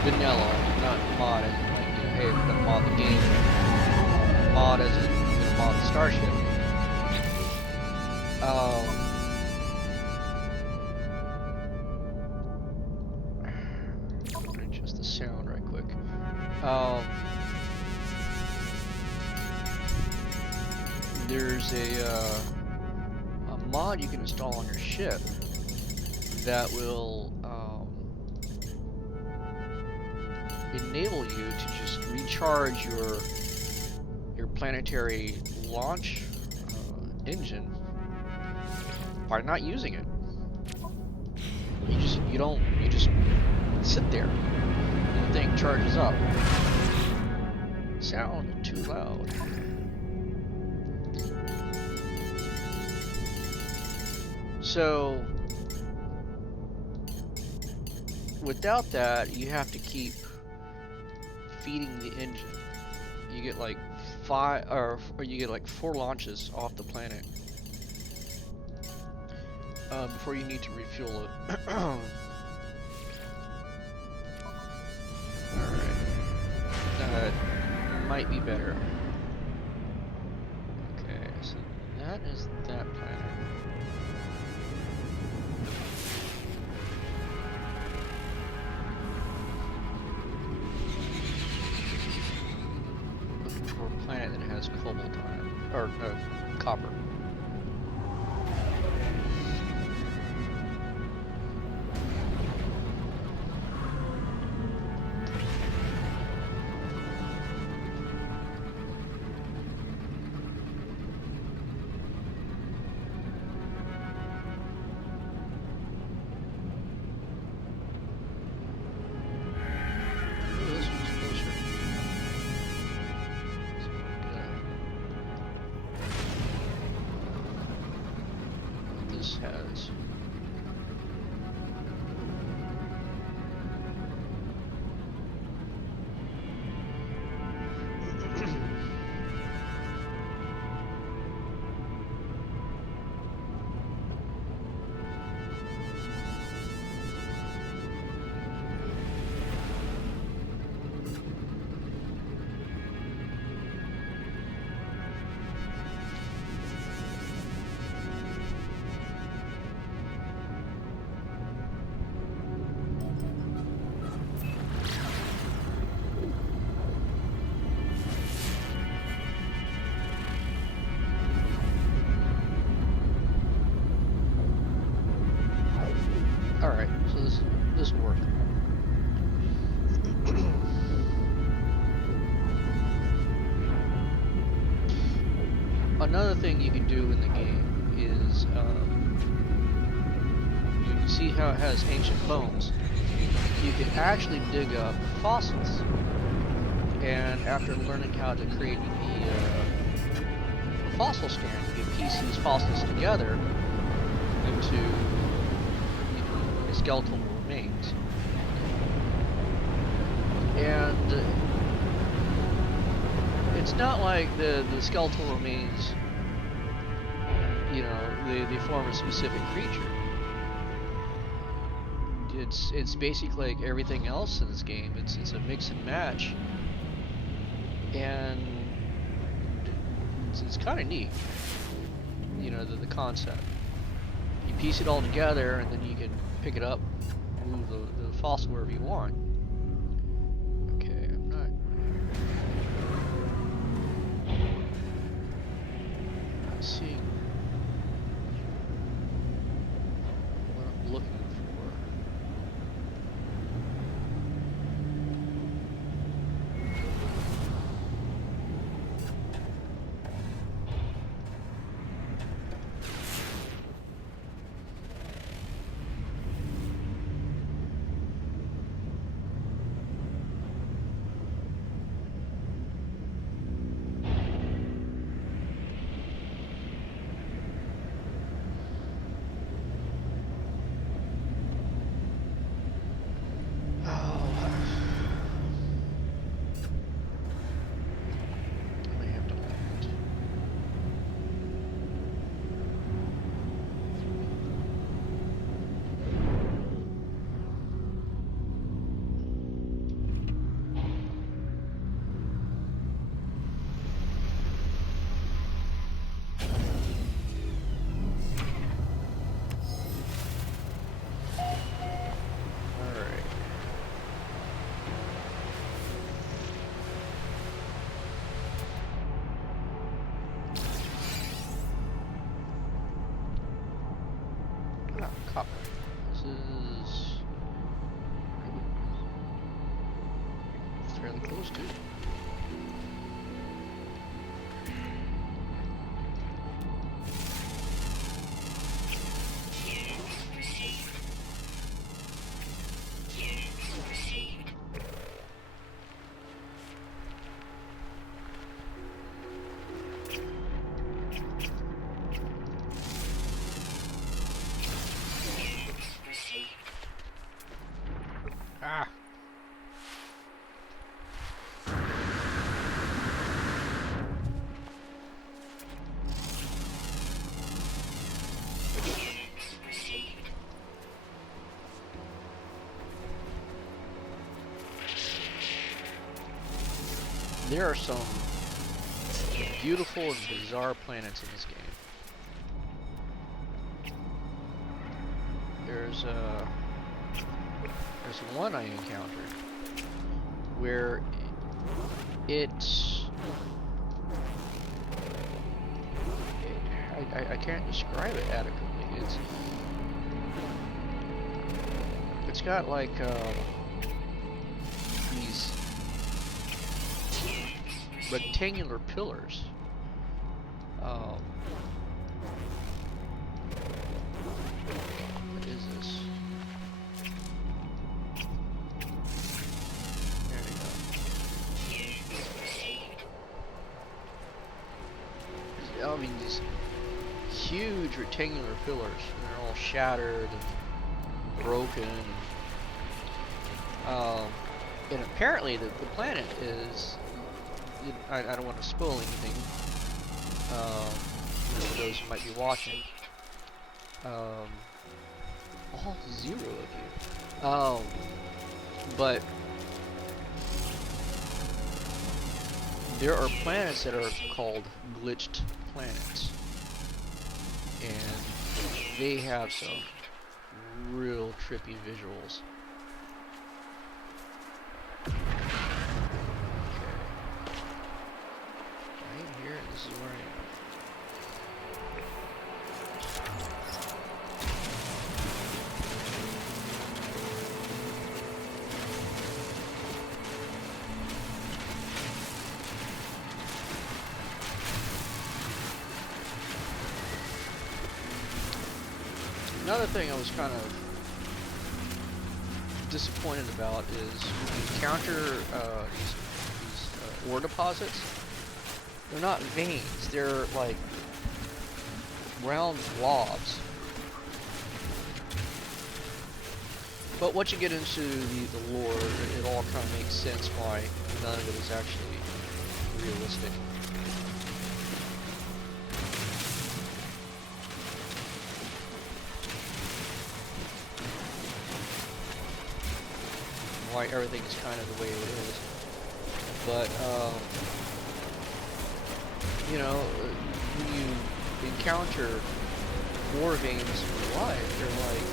Vanilla, not mod as in like, you know, hey, we're gonna mod the game. Mod as in, we're gonna mod the starship. I'm gonna adjust the sound right quick. There's a mod you can install on your ship that will enable you to just recharge your planetary launch engine by not using it. You just sit there and the thing charges up. Sound too loud. So, without that, you have to keep feeding the engine. You get like 5, or you get like 4 launches off the planet before you need to refuel it. All right, that might be better. Okay, so that is that planet. For a planet that has cobalt on it, or copper. Has alright, so this will work. Another thing you can do in the game is you can see how it has ancient bones. You can actually dig up fossils, and after learning how to create the fossil scan, you can piece these fossils together into skeletal remains. And it's not like the skeletal remains, you know, they form a specific creature. it's basically like everything else in this game. It's a mix and match, and it's kind of neat. You know, the concept. You piece it all together, and then you can pick it up, move the fossil wherever you want. Okay, I'm not seeing what I'm looking for. Copper. This is fairly close to. Ah. There are some beautiful and bizarre planets in this game. There's one I encountered where I can't describe it adequately. It's got like these rectangular pillars. What is this? There we go. I mean, these huge rectangular pillars, and they're all shattered and broken. And apparently the planet is, I don't want to spoil anything for those who might be watching. All 0 of you. But there are planets that are called glitched planets, and they have some real trippy visuals. This is where I am. Another thing I was kind of disappointed about is when you encounter these ore deposits. They're not veins, they're like round blobs. But once you get into the lore, it all kind of makes sense why none of it is actually realistic. why everything is kind of the way it is. But you know, when you encounter war games in your life, they're like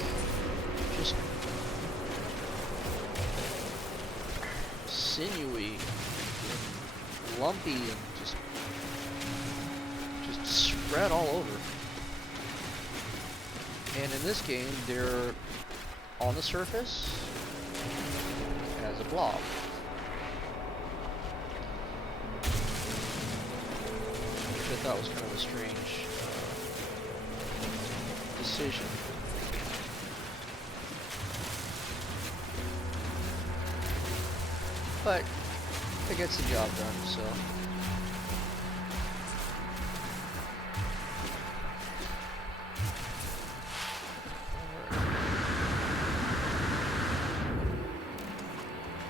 just sinewy and lumpy and just spread all over. And in this game, they're on the surface as a blob. Which I thought was kind of a strange decision. But it gets the job done, so.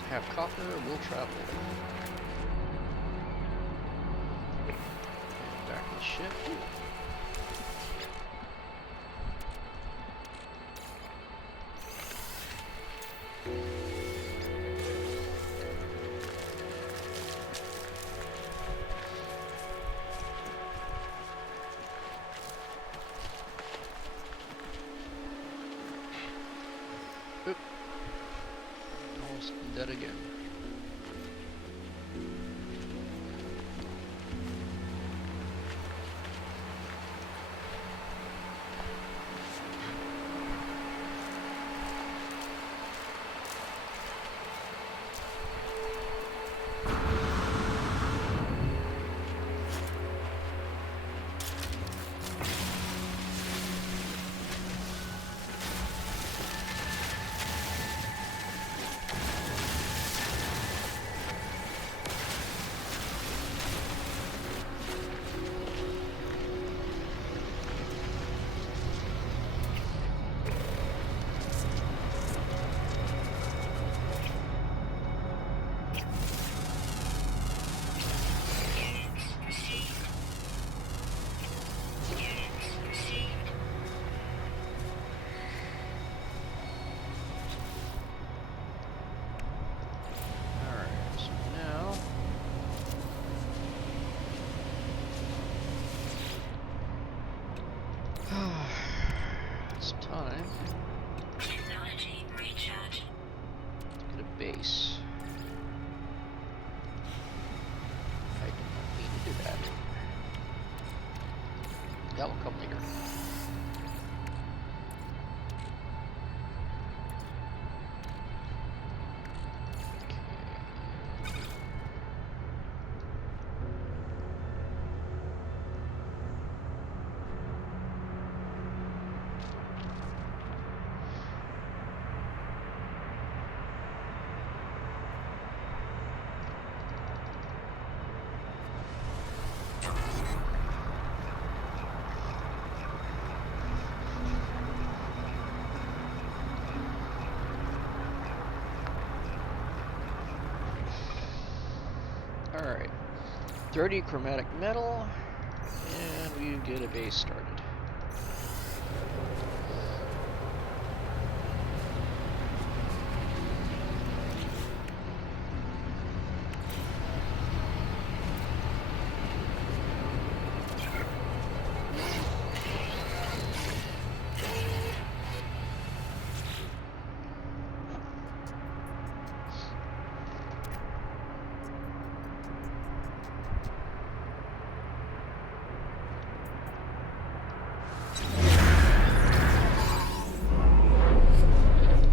Have copper, will travel. Back to the ship. Oop. Almost dead again. It's time Technology recharge. to get a base. I do not need to do that. That will come later. Alright, 30 chromatic metal, and we get a base started.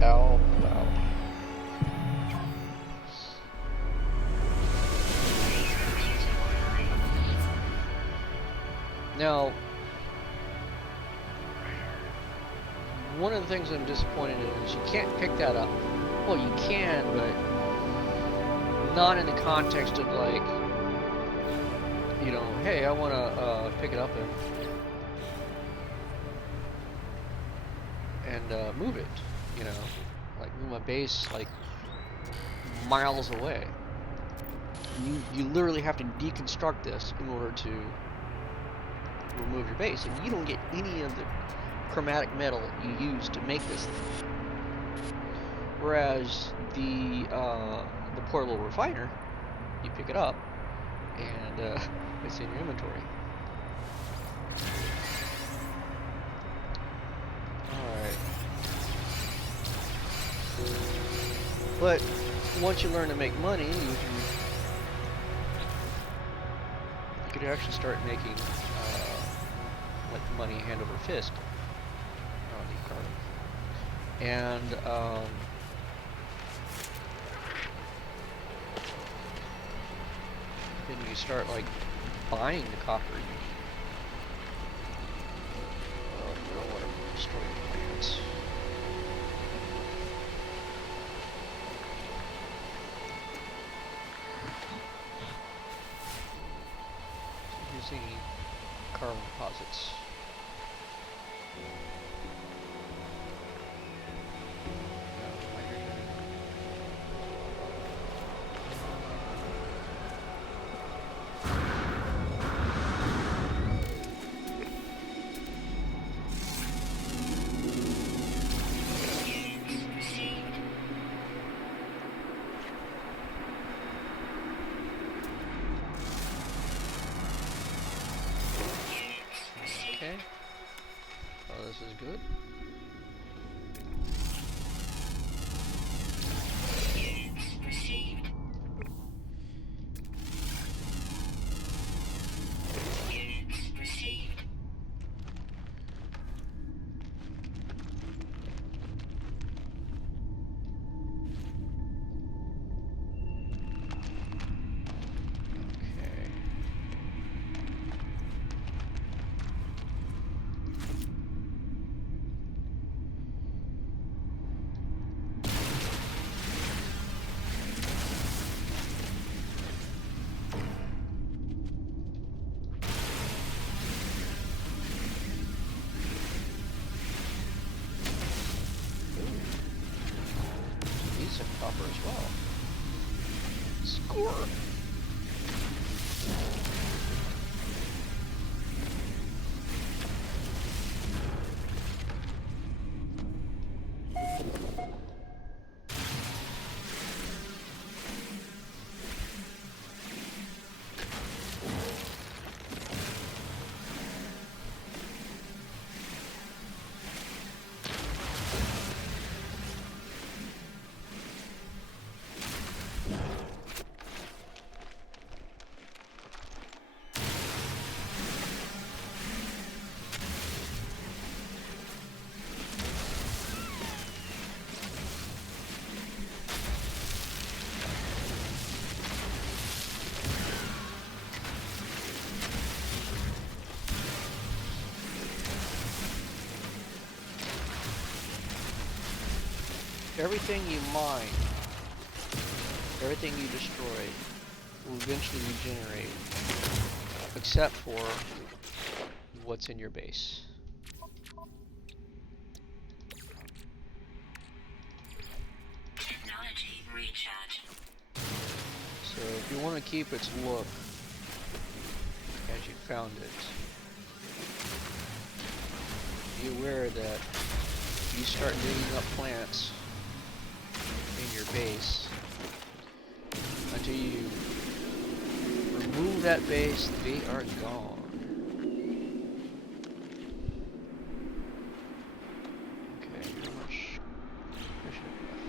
Ow, ow. Now, one of the things I'm disappointed in is you can't pick that up. Well, you can, but not in the context of like, you know, hey, I want to pick it up and move it, you know, like move my base like miles away. You literally have to deconstruct this in order to remove your base, and you don't get any of the chromatic metal you use to make this thing. Whereas the portable refiner, you pick it up, and it's in your inventory. Alright. But once you learn to make money, you could actually start making like money hand over fist. Oh, I need carbon. And then you start like buying the copper. Oh no, I don't want to destroy the plants. Using carbon deposits. Okay. Oh, this is good. Okay. Need some copper as well. Score! Everything you mine, everything you destroy, will eventually regenerate, except for what's in your base. Technology recharge. So if you want to keep its look as you found it, be aware that you start digging up plants in your base. Until you remove that base, they are gone. Okay, how much fish have we left?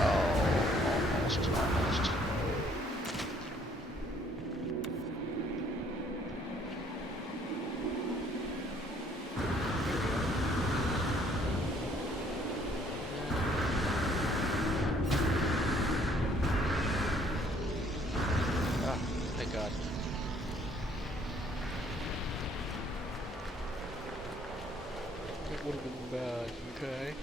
Oh, almost. Thank God. That would have been bad, okay?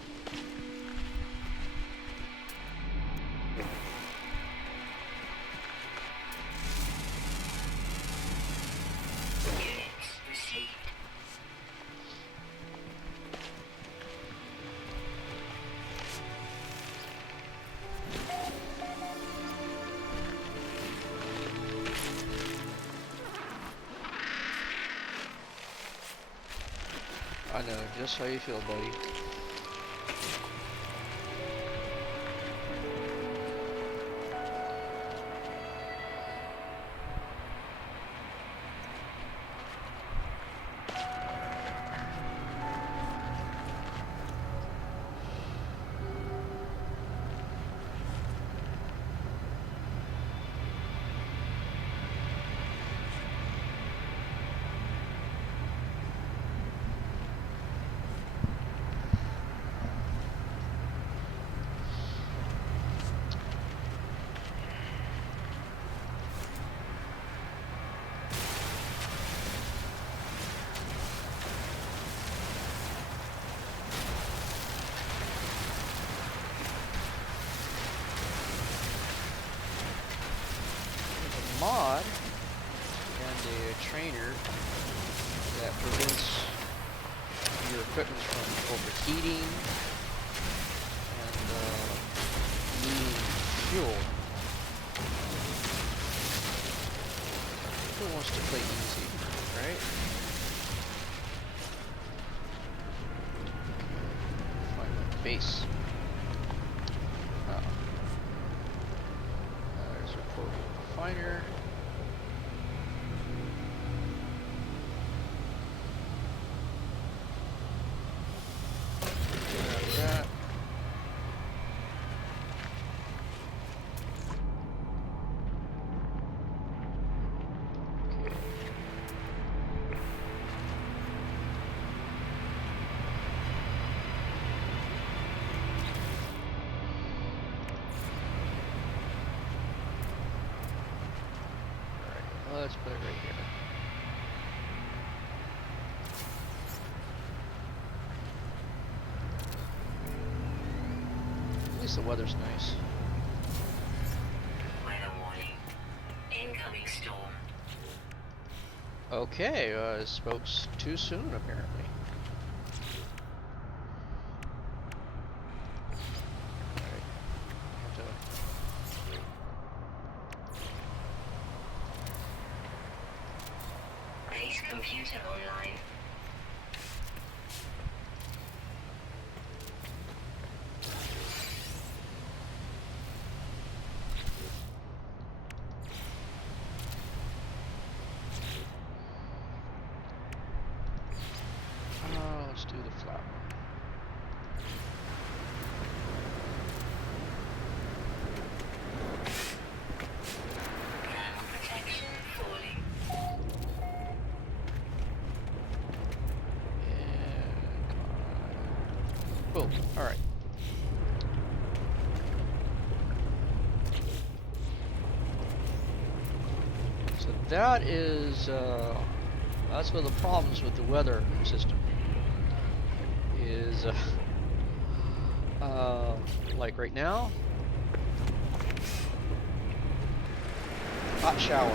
I know just how you feel, buddy. Mod and a trainer that prevents your equipment from overheating and needing fuel. Who wants to play easy, right? Find my base. There's a portable refiner. Let's put it right here. At least the weather's nice. Weather warning. Incoming storm. Okay, spoke's too soon apparently. Alright. Have to Base computer online. let's do the flat one. Thermal protection falling. And boom. Alright. So that is that's one of the problems with the weather system. Is like right now, hot shower.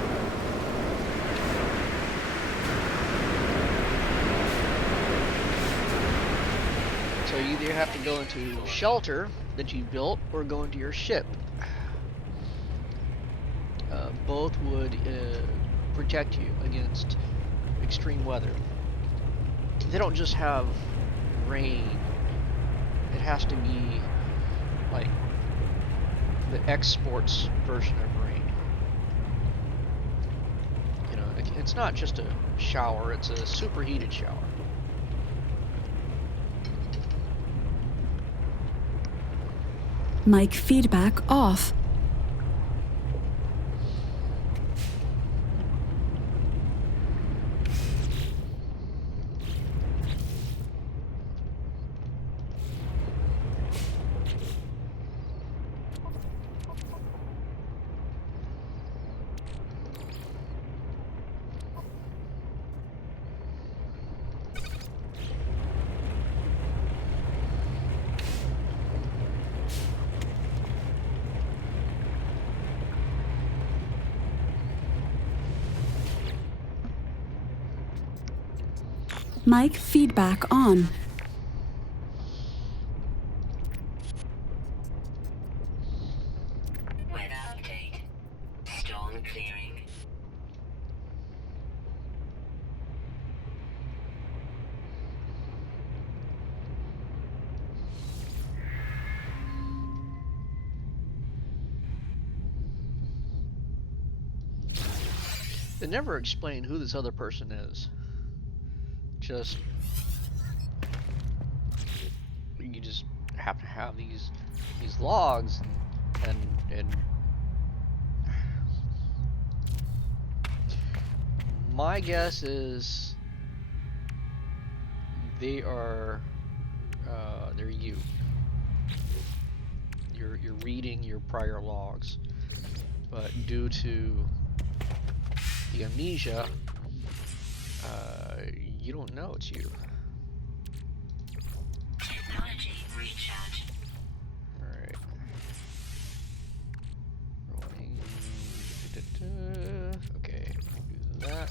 So you either have to go into shelter that you built or go into your ship. Both would protect you against extreme weather. They don't just have rain. It has to be like the exports version of rain. You know, it's not just a shower, it's a superheated shower. Mic feedback off. Mic feedback on. Weather update. Storm clearing. They never explain who this other person is. Just you just have to have these logs and my guess is they're you. You're reading your prior logs, but due to the amnesia, you don't know it's you. Technology recharge. Alright. Rolling. Okay, do that.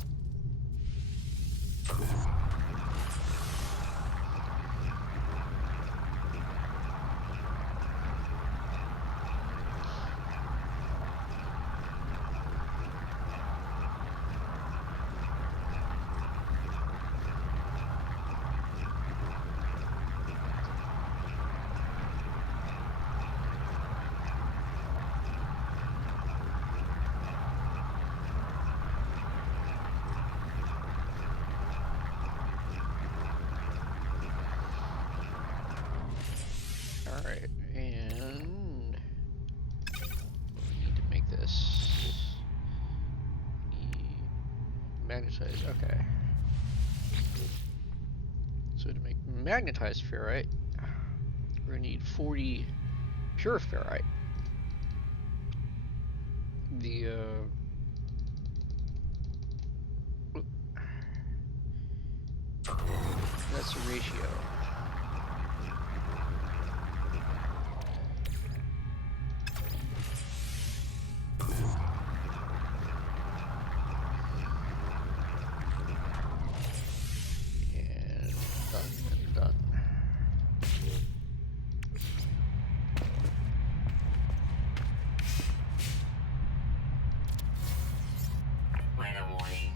Alright, and we need to make this magnetized. Okay. So to make magnetized ferrite, we're gonna need 40 pure ferrite. That's the ratio. And done. Weather warning.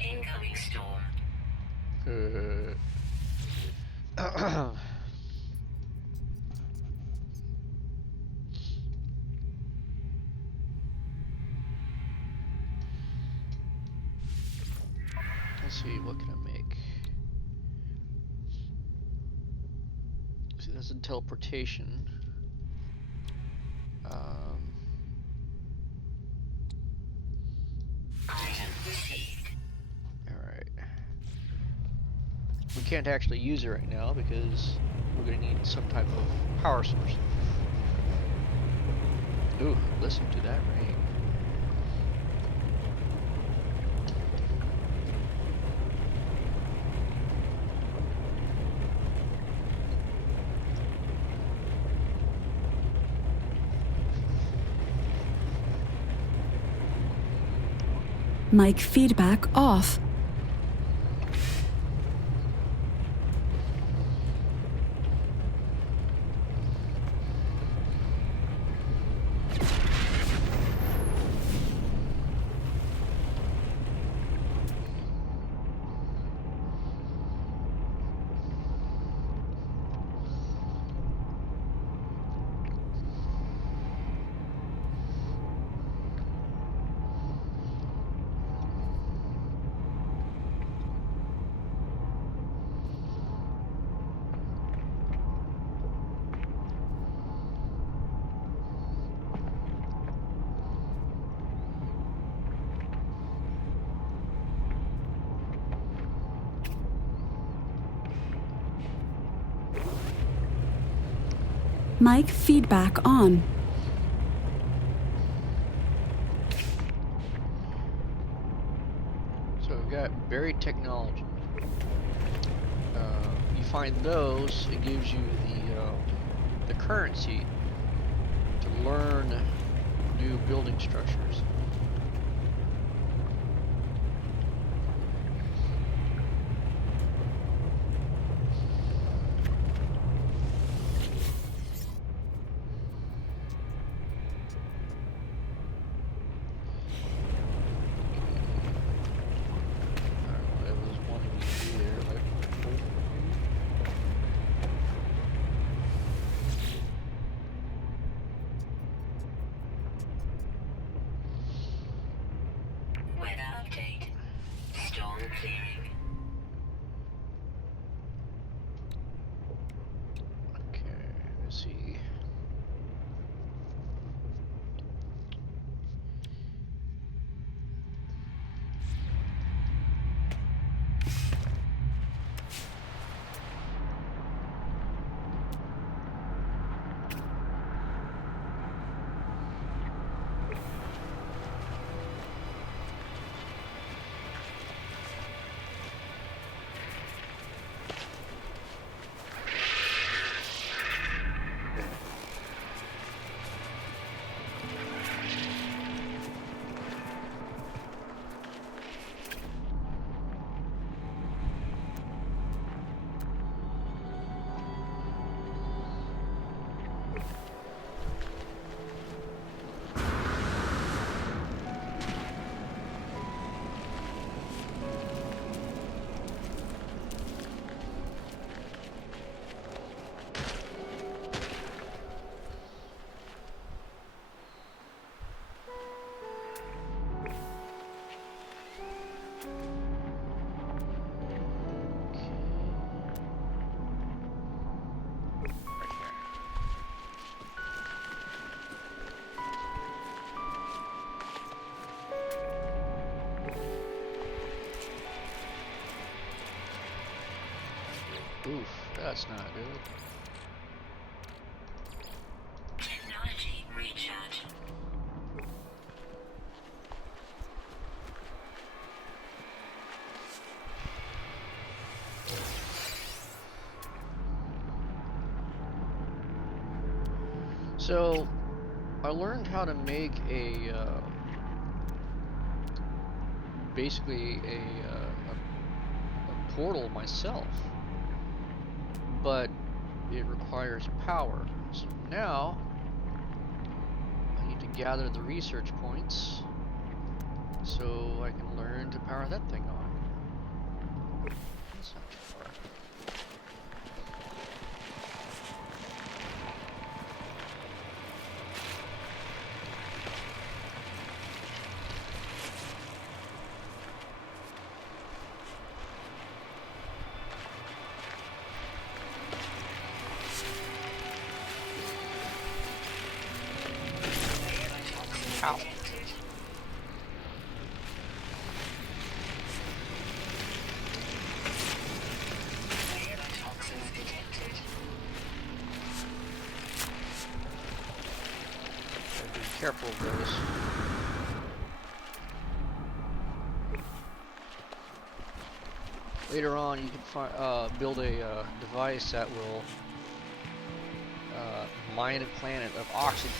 Incoming storm. Let's see, what can I make? See, that's in teleportation. Item received. Alright. We can't actually use it right now because we're gonna need some type of power source. Ooh, listen to that rain. Mic feedback off. Mic feedback on. So we've got buried technology. You find those, it gives you the currency to learn new building structures. clearing. Okay, let's see. Oof, that's not good. Technology recharge. So, I learned how to make a, basically a portal myself, but it requires power. So now, I need to gather the research points so I can learn to power that thing on. That's not too far. Ow. Gotta be careful of those. Later on, you can build a device that will mine a planet of oxygen.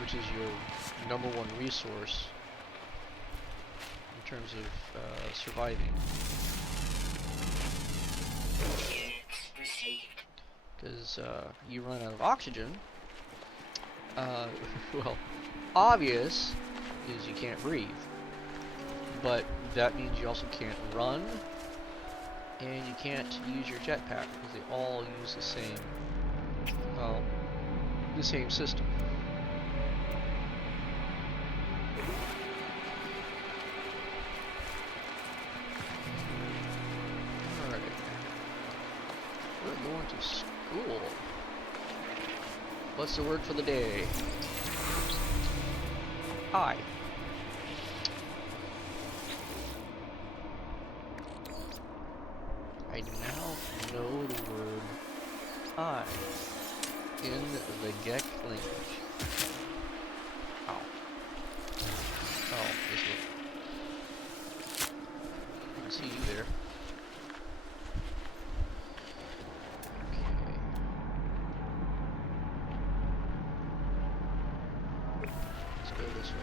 Which is your #1 resource in terms of surviving. Units received. Because you run out of oxygen. Well, obvious is you can't breathe, but that means you also can't run, and you can't use your jetpack because they all use the same system. Alright. We're going to school. What's the word for the day? Hi. I now know the word I in the Gek language. Ow. Oh, this way. I can see you there. Okay. Let's go this way.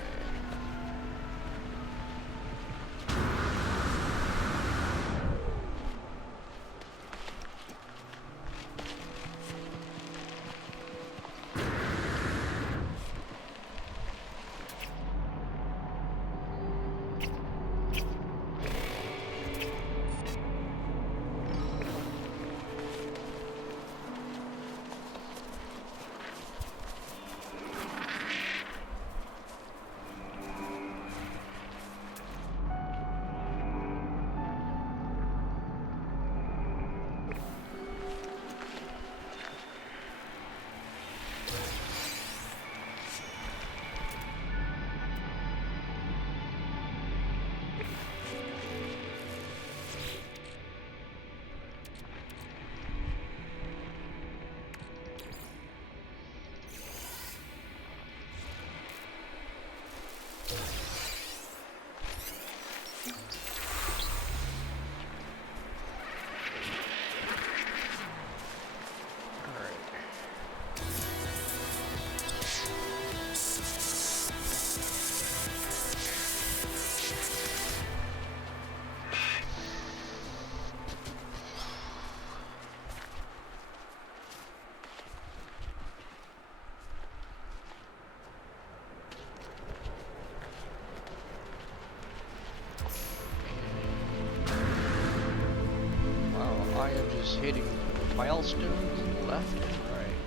is hitting milestones left and right.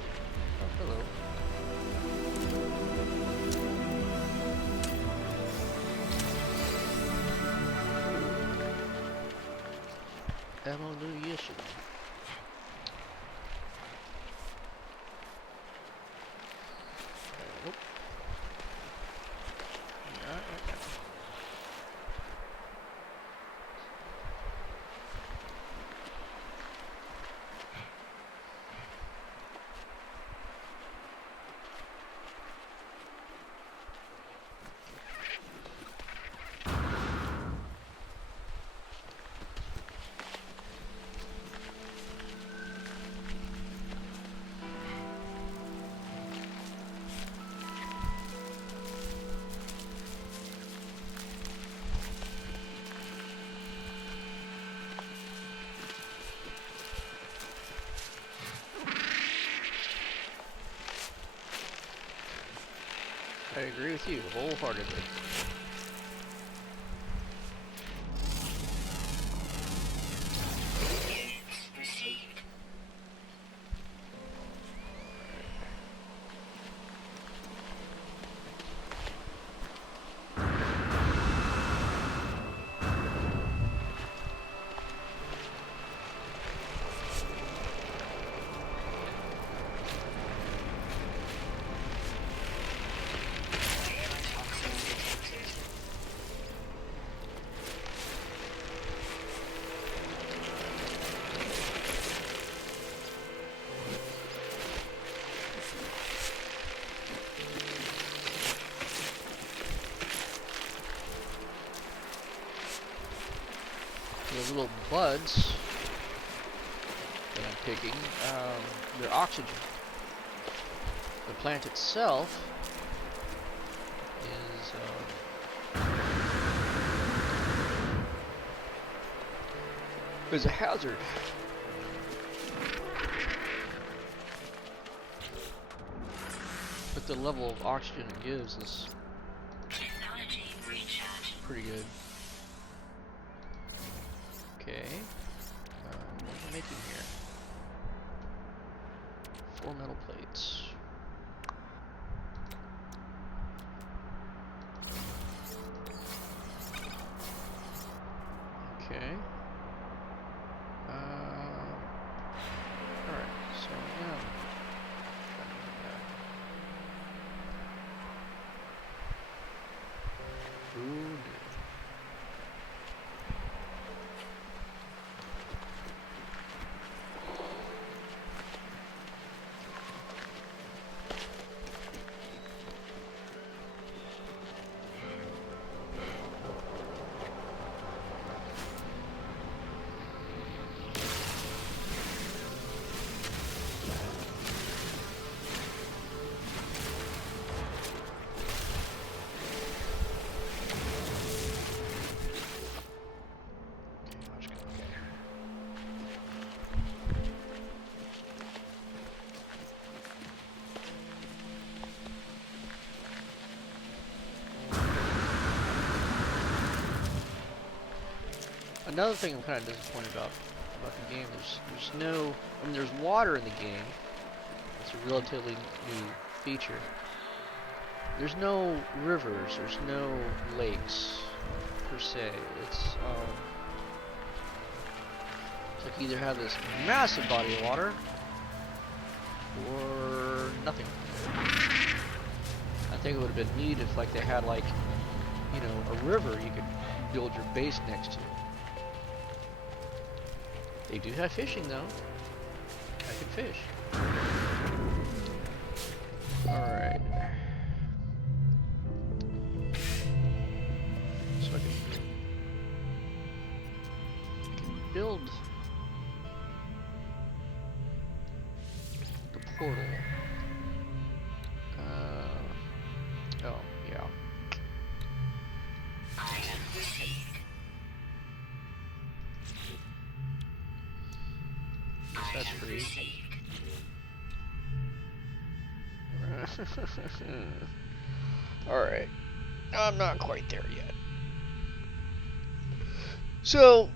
Oh, hello. Ammunition. Nope. Not right now. I agree with you wholeheartedly. Units received. Toxins detected. The little buds that I'm picking, they're oxygen. The plant itself is a hazard. But the level of oxygen it gives is Technology recharge. pretty good. Okay. What am I making here? 4 metal plates. Okay. Alright, so yeah. Ooh, no. Another thing I'm kind of disappointed about the game, there's no, I mean there's water in the game. It's a relatively new feature. There's no rivers, there's no lakes per se. It's like you either have this massive body of water or nothing. I think it would have been neat if like they had like, you know, a river you could build your base next to. They do have fishing though. I can fish. Alright. So I can build the portal. Oh, yeah. Item received. That's Item free. received. Alright. I'm not quite there yet. So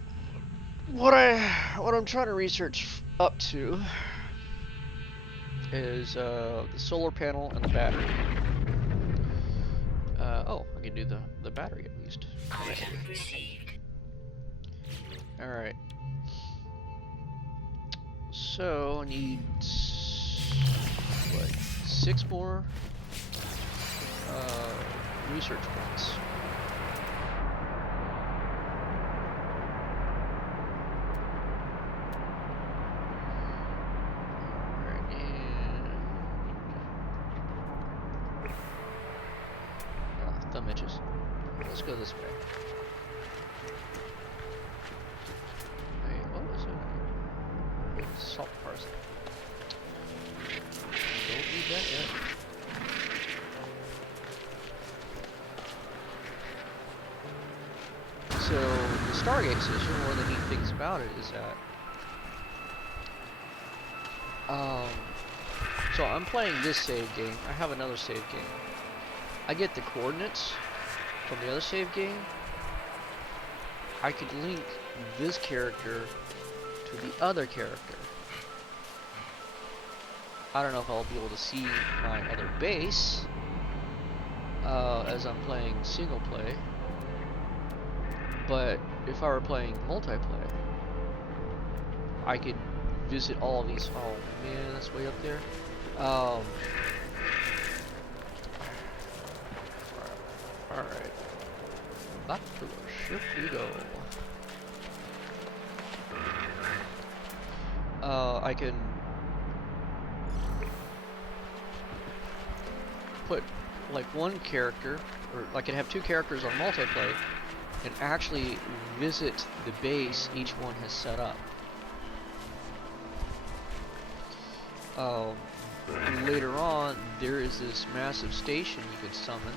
what I'm trying to research up to is the solar panel and the battery. Oh, I can do the battery at least. Item received. Alright. So, I need what, 6 more research points. Alright, and thumb itches. Let's go this way. Wait, what was it? Salt parcel. Don't need that yet. So the Stargate system, one of the neat things about it is that so I'm playing this save game. I have another save game. I get the coordinates from the other save game. I could link this character to the other character. I don't know if I'll be able to see my other base as I'm playing single play, but if I were playing multiplayer, I could visit all these. Oh man, that's way up there. Alright. Back to the ship we go. I can put like one character, or I can have 2 characters on multiplayer and actually visit the base each one has set up. Later on, there is this massive station you can summon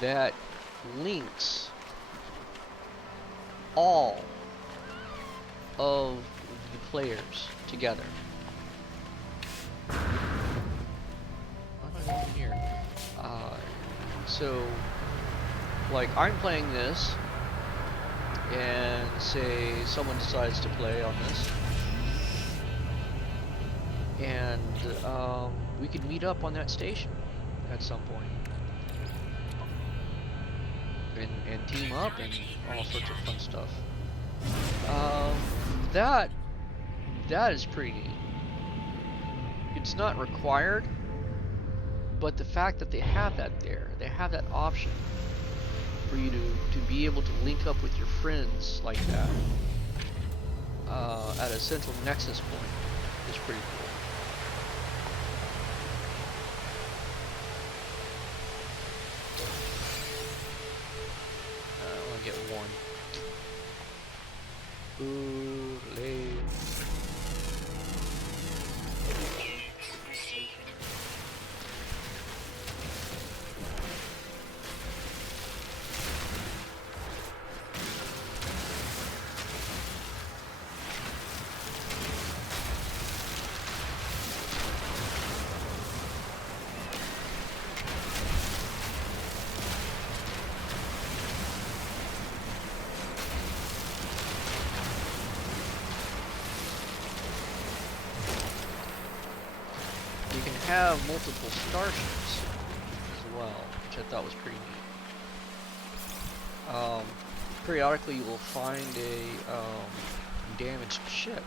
that links all of the players together. What am I doing here? So, like, I'm playing this, and say someone decides to play on this, and we could meet up on that station at some point. And team up and all sorts of fun stuff. That is pretty neat. It's not required, but the fact that they have that there, they have that option for you to be able to link up with your friends like that at a central nexus point is pretty cool. Get one. Ooh, late. Received. You can have multiple starships as well, which I thought was pretty neat. Periodically you will find a damaged ship,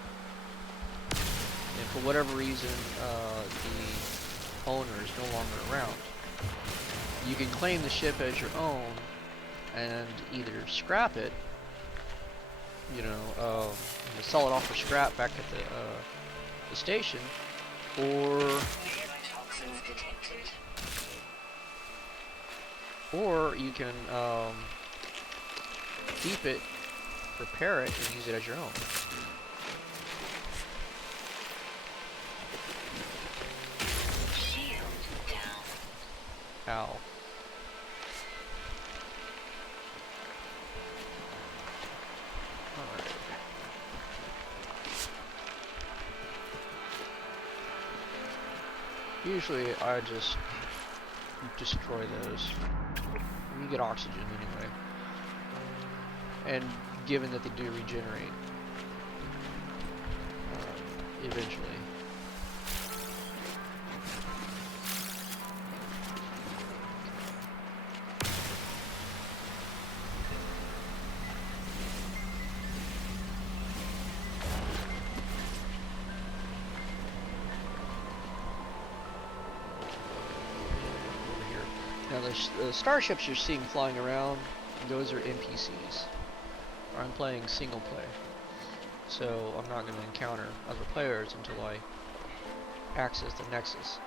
and for whatever reason the owner is no longer around. You can claim the ship as your own and either scrap it, you know, sell it off for scrap back at the station, Neurotoxins detected. or you can keep it, repair it, and use it as your own. Shield down. Ow. Alright. Usually I just destroy those. You get oxygen anyway. And given that they do regenerate. eventually. Over here. Now the starships you're seeing flying around, those are NPCs. I'm playing single play, so I'm not going to encounter other players until I access the Nexus.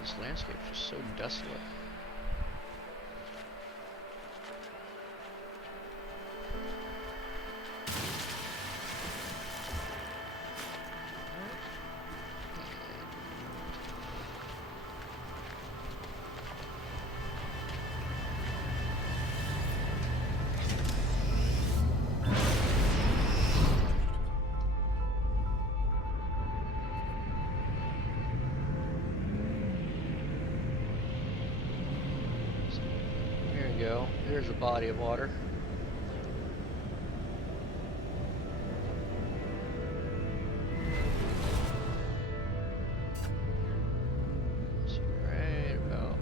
This landscape is just so desolate. Go. Here's a body of water. It's right about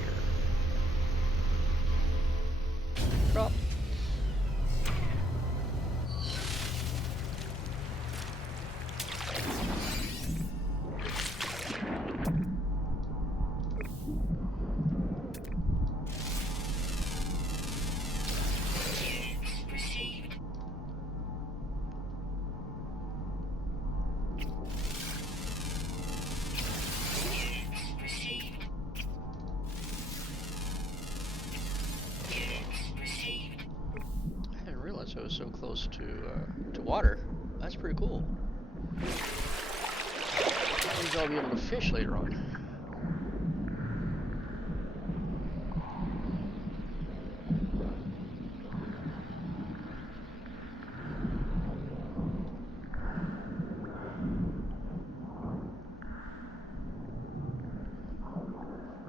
here. Drop. I was so close to water. That's pretty cool. That means I'll be able to fish later on.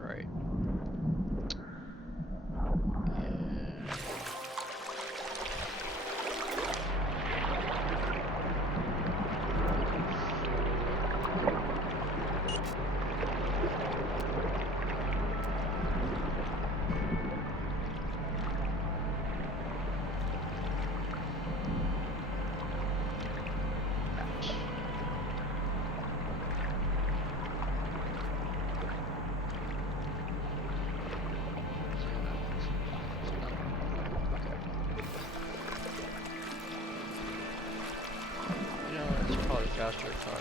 Right. Faster if I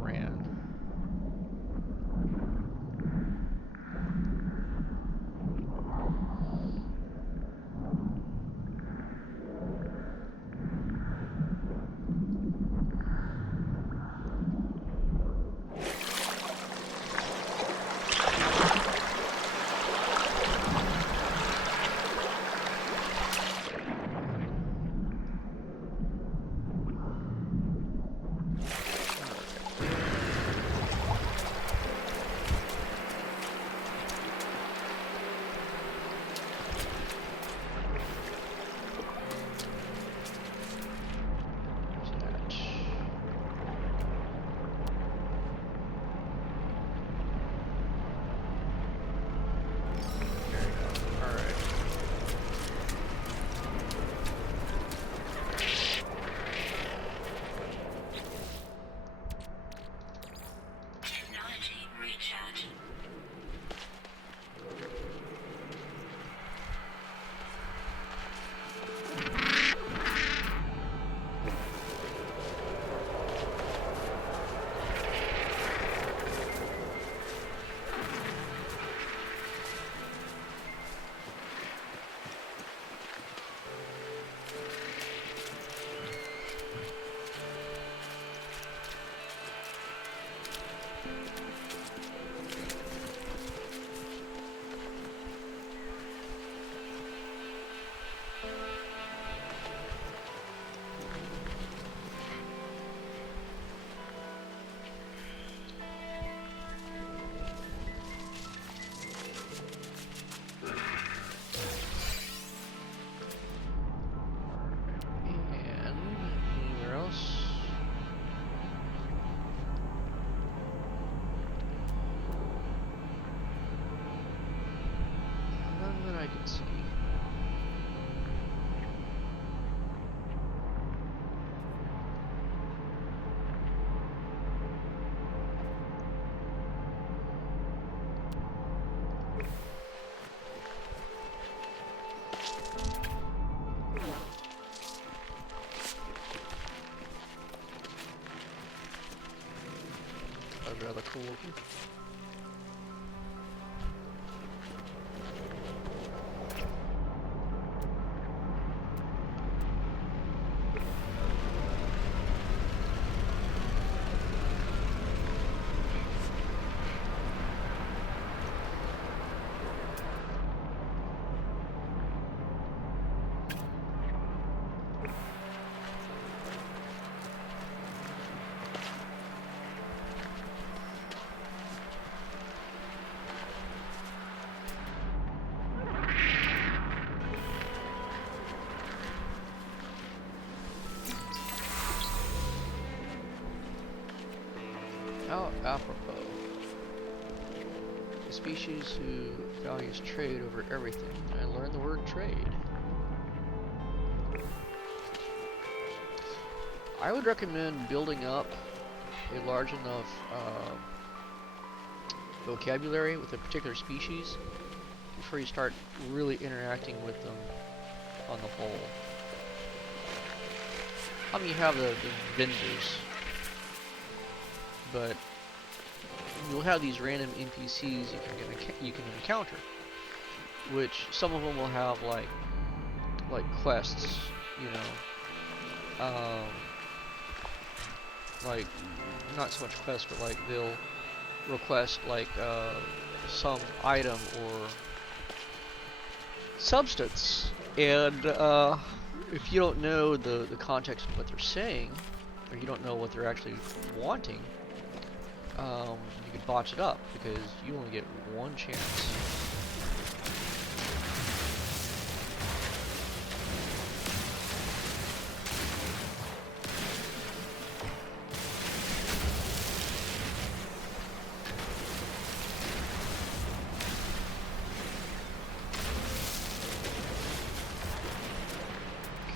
ran. can see. That's rather cool looking. How apropos. A species who values trade over everything. I learned the word trade. I would recommend building up a large enough vocabulary with a particular species before you start really interacting with them on the whole. I mean, you have the vendors, but you'll have these random NPCs you can encounter, which some of them will have like quests, you know, like not so much quests, but like they'll request like some item or substance, and if you don't know the context of what they're saying, or you don't know what they're actually wanting, you could botch it up because you only get one chance.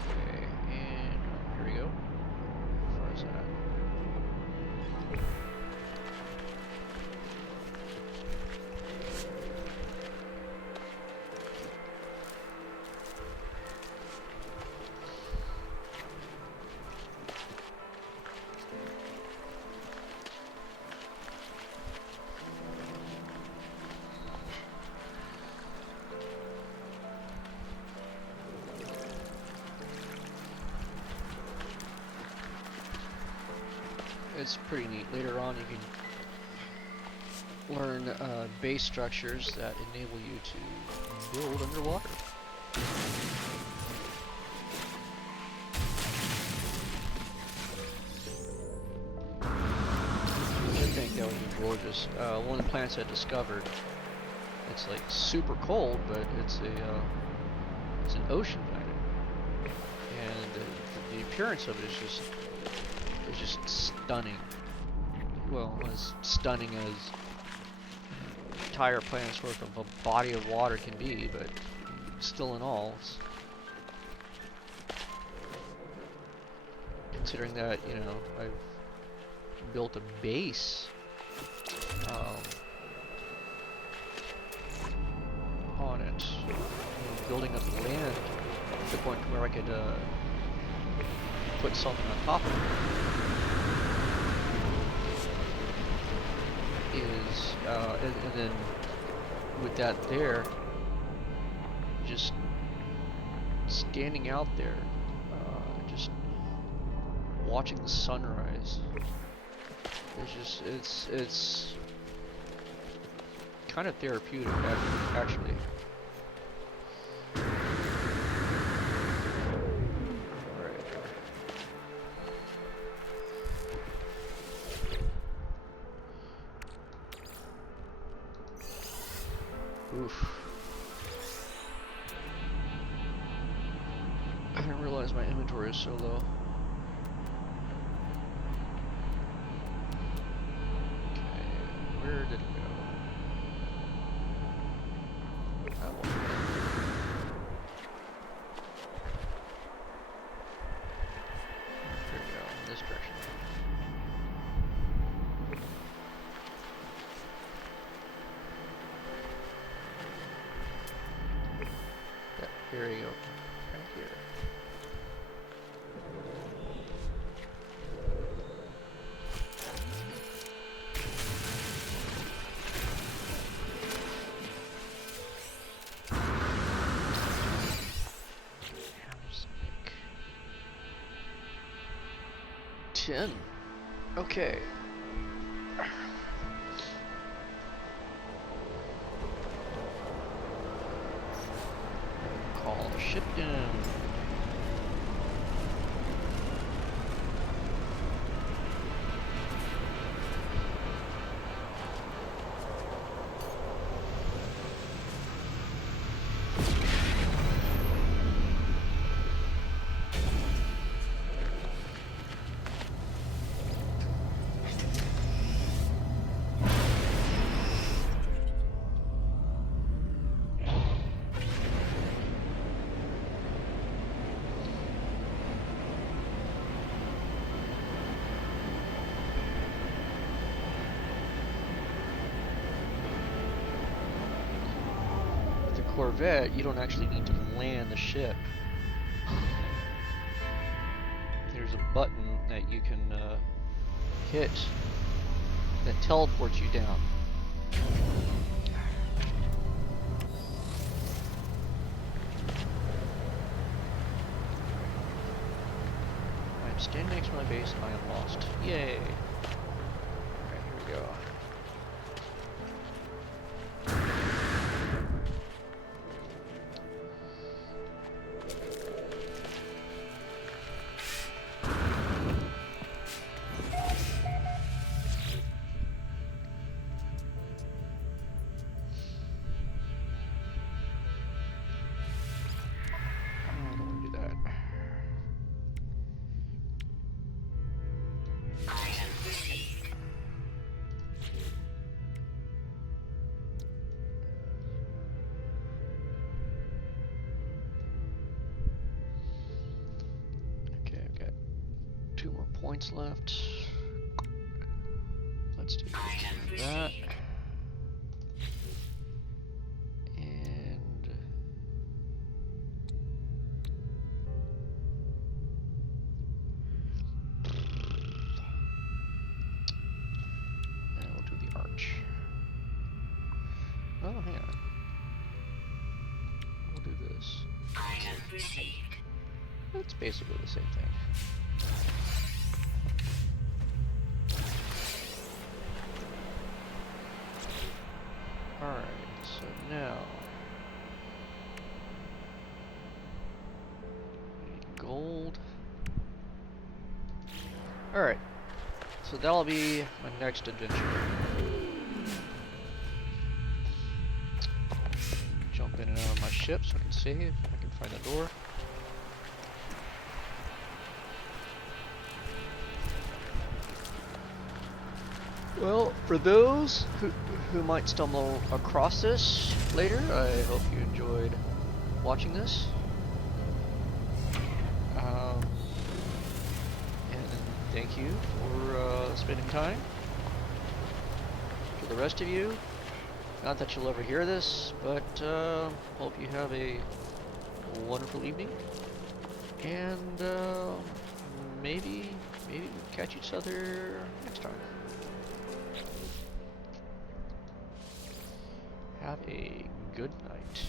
Okay, and here we go. How far is that? It's pretty neat. Later on you can learn base structures that enable you to build underwater. I think that would be gorgeous. One of the planets I discovered, it's like super cold, but it's an ocean planet, and the appearance of it is just stunning. Well, as stunning as entire planet's worth of a body of water can be, but still in all, considering that, you know, I've built a base on it, you know, building up the land to the point where I could put something on top of it. And then with that there, just standing out there, just watching the sunrise, it's kind of therapeutic, actually. Oof. I didn't realize my inventory is so low. Okay, where did it go? That one. Here we go. Right here. Hammersmith. 10. Okay. Call the ship down. Corvette, you don't actually need to land the ship. There's a button that you can hit that teleports you down. I'm standing next to my base and I am lost. Yay! Alright, here we go. Two more points left. Let's do that. And we'll do the arch. Oh, hang on. We'll do this. It's basically the same thing. Alright, so now we need gold. Alright, so that'll be my next adventure. Jump in and out of my ship so I can save. I can find the door. Well, for those who might stumble across this later, I hope you enjoyed watching this. And thank you for spending time. For the rest of you, not that you'll ever hear this, but hope you have a wonderful evening. And maybe we'll catch each other next time. Have a good night.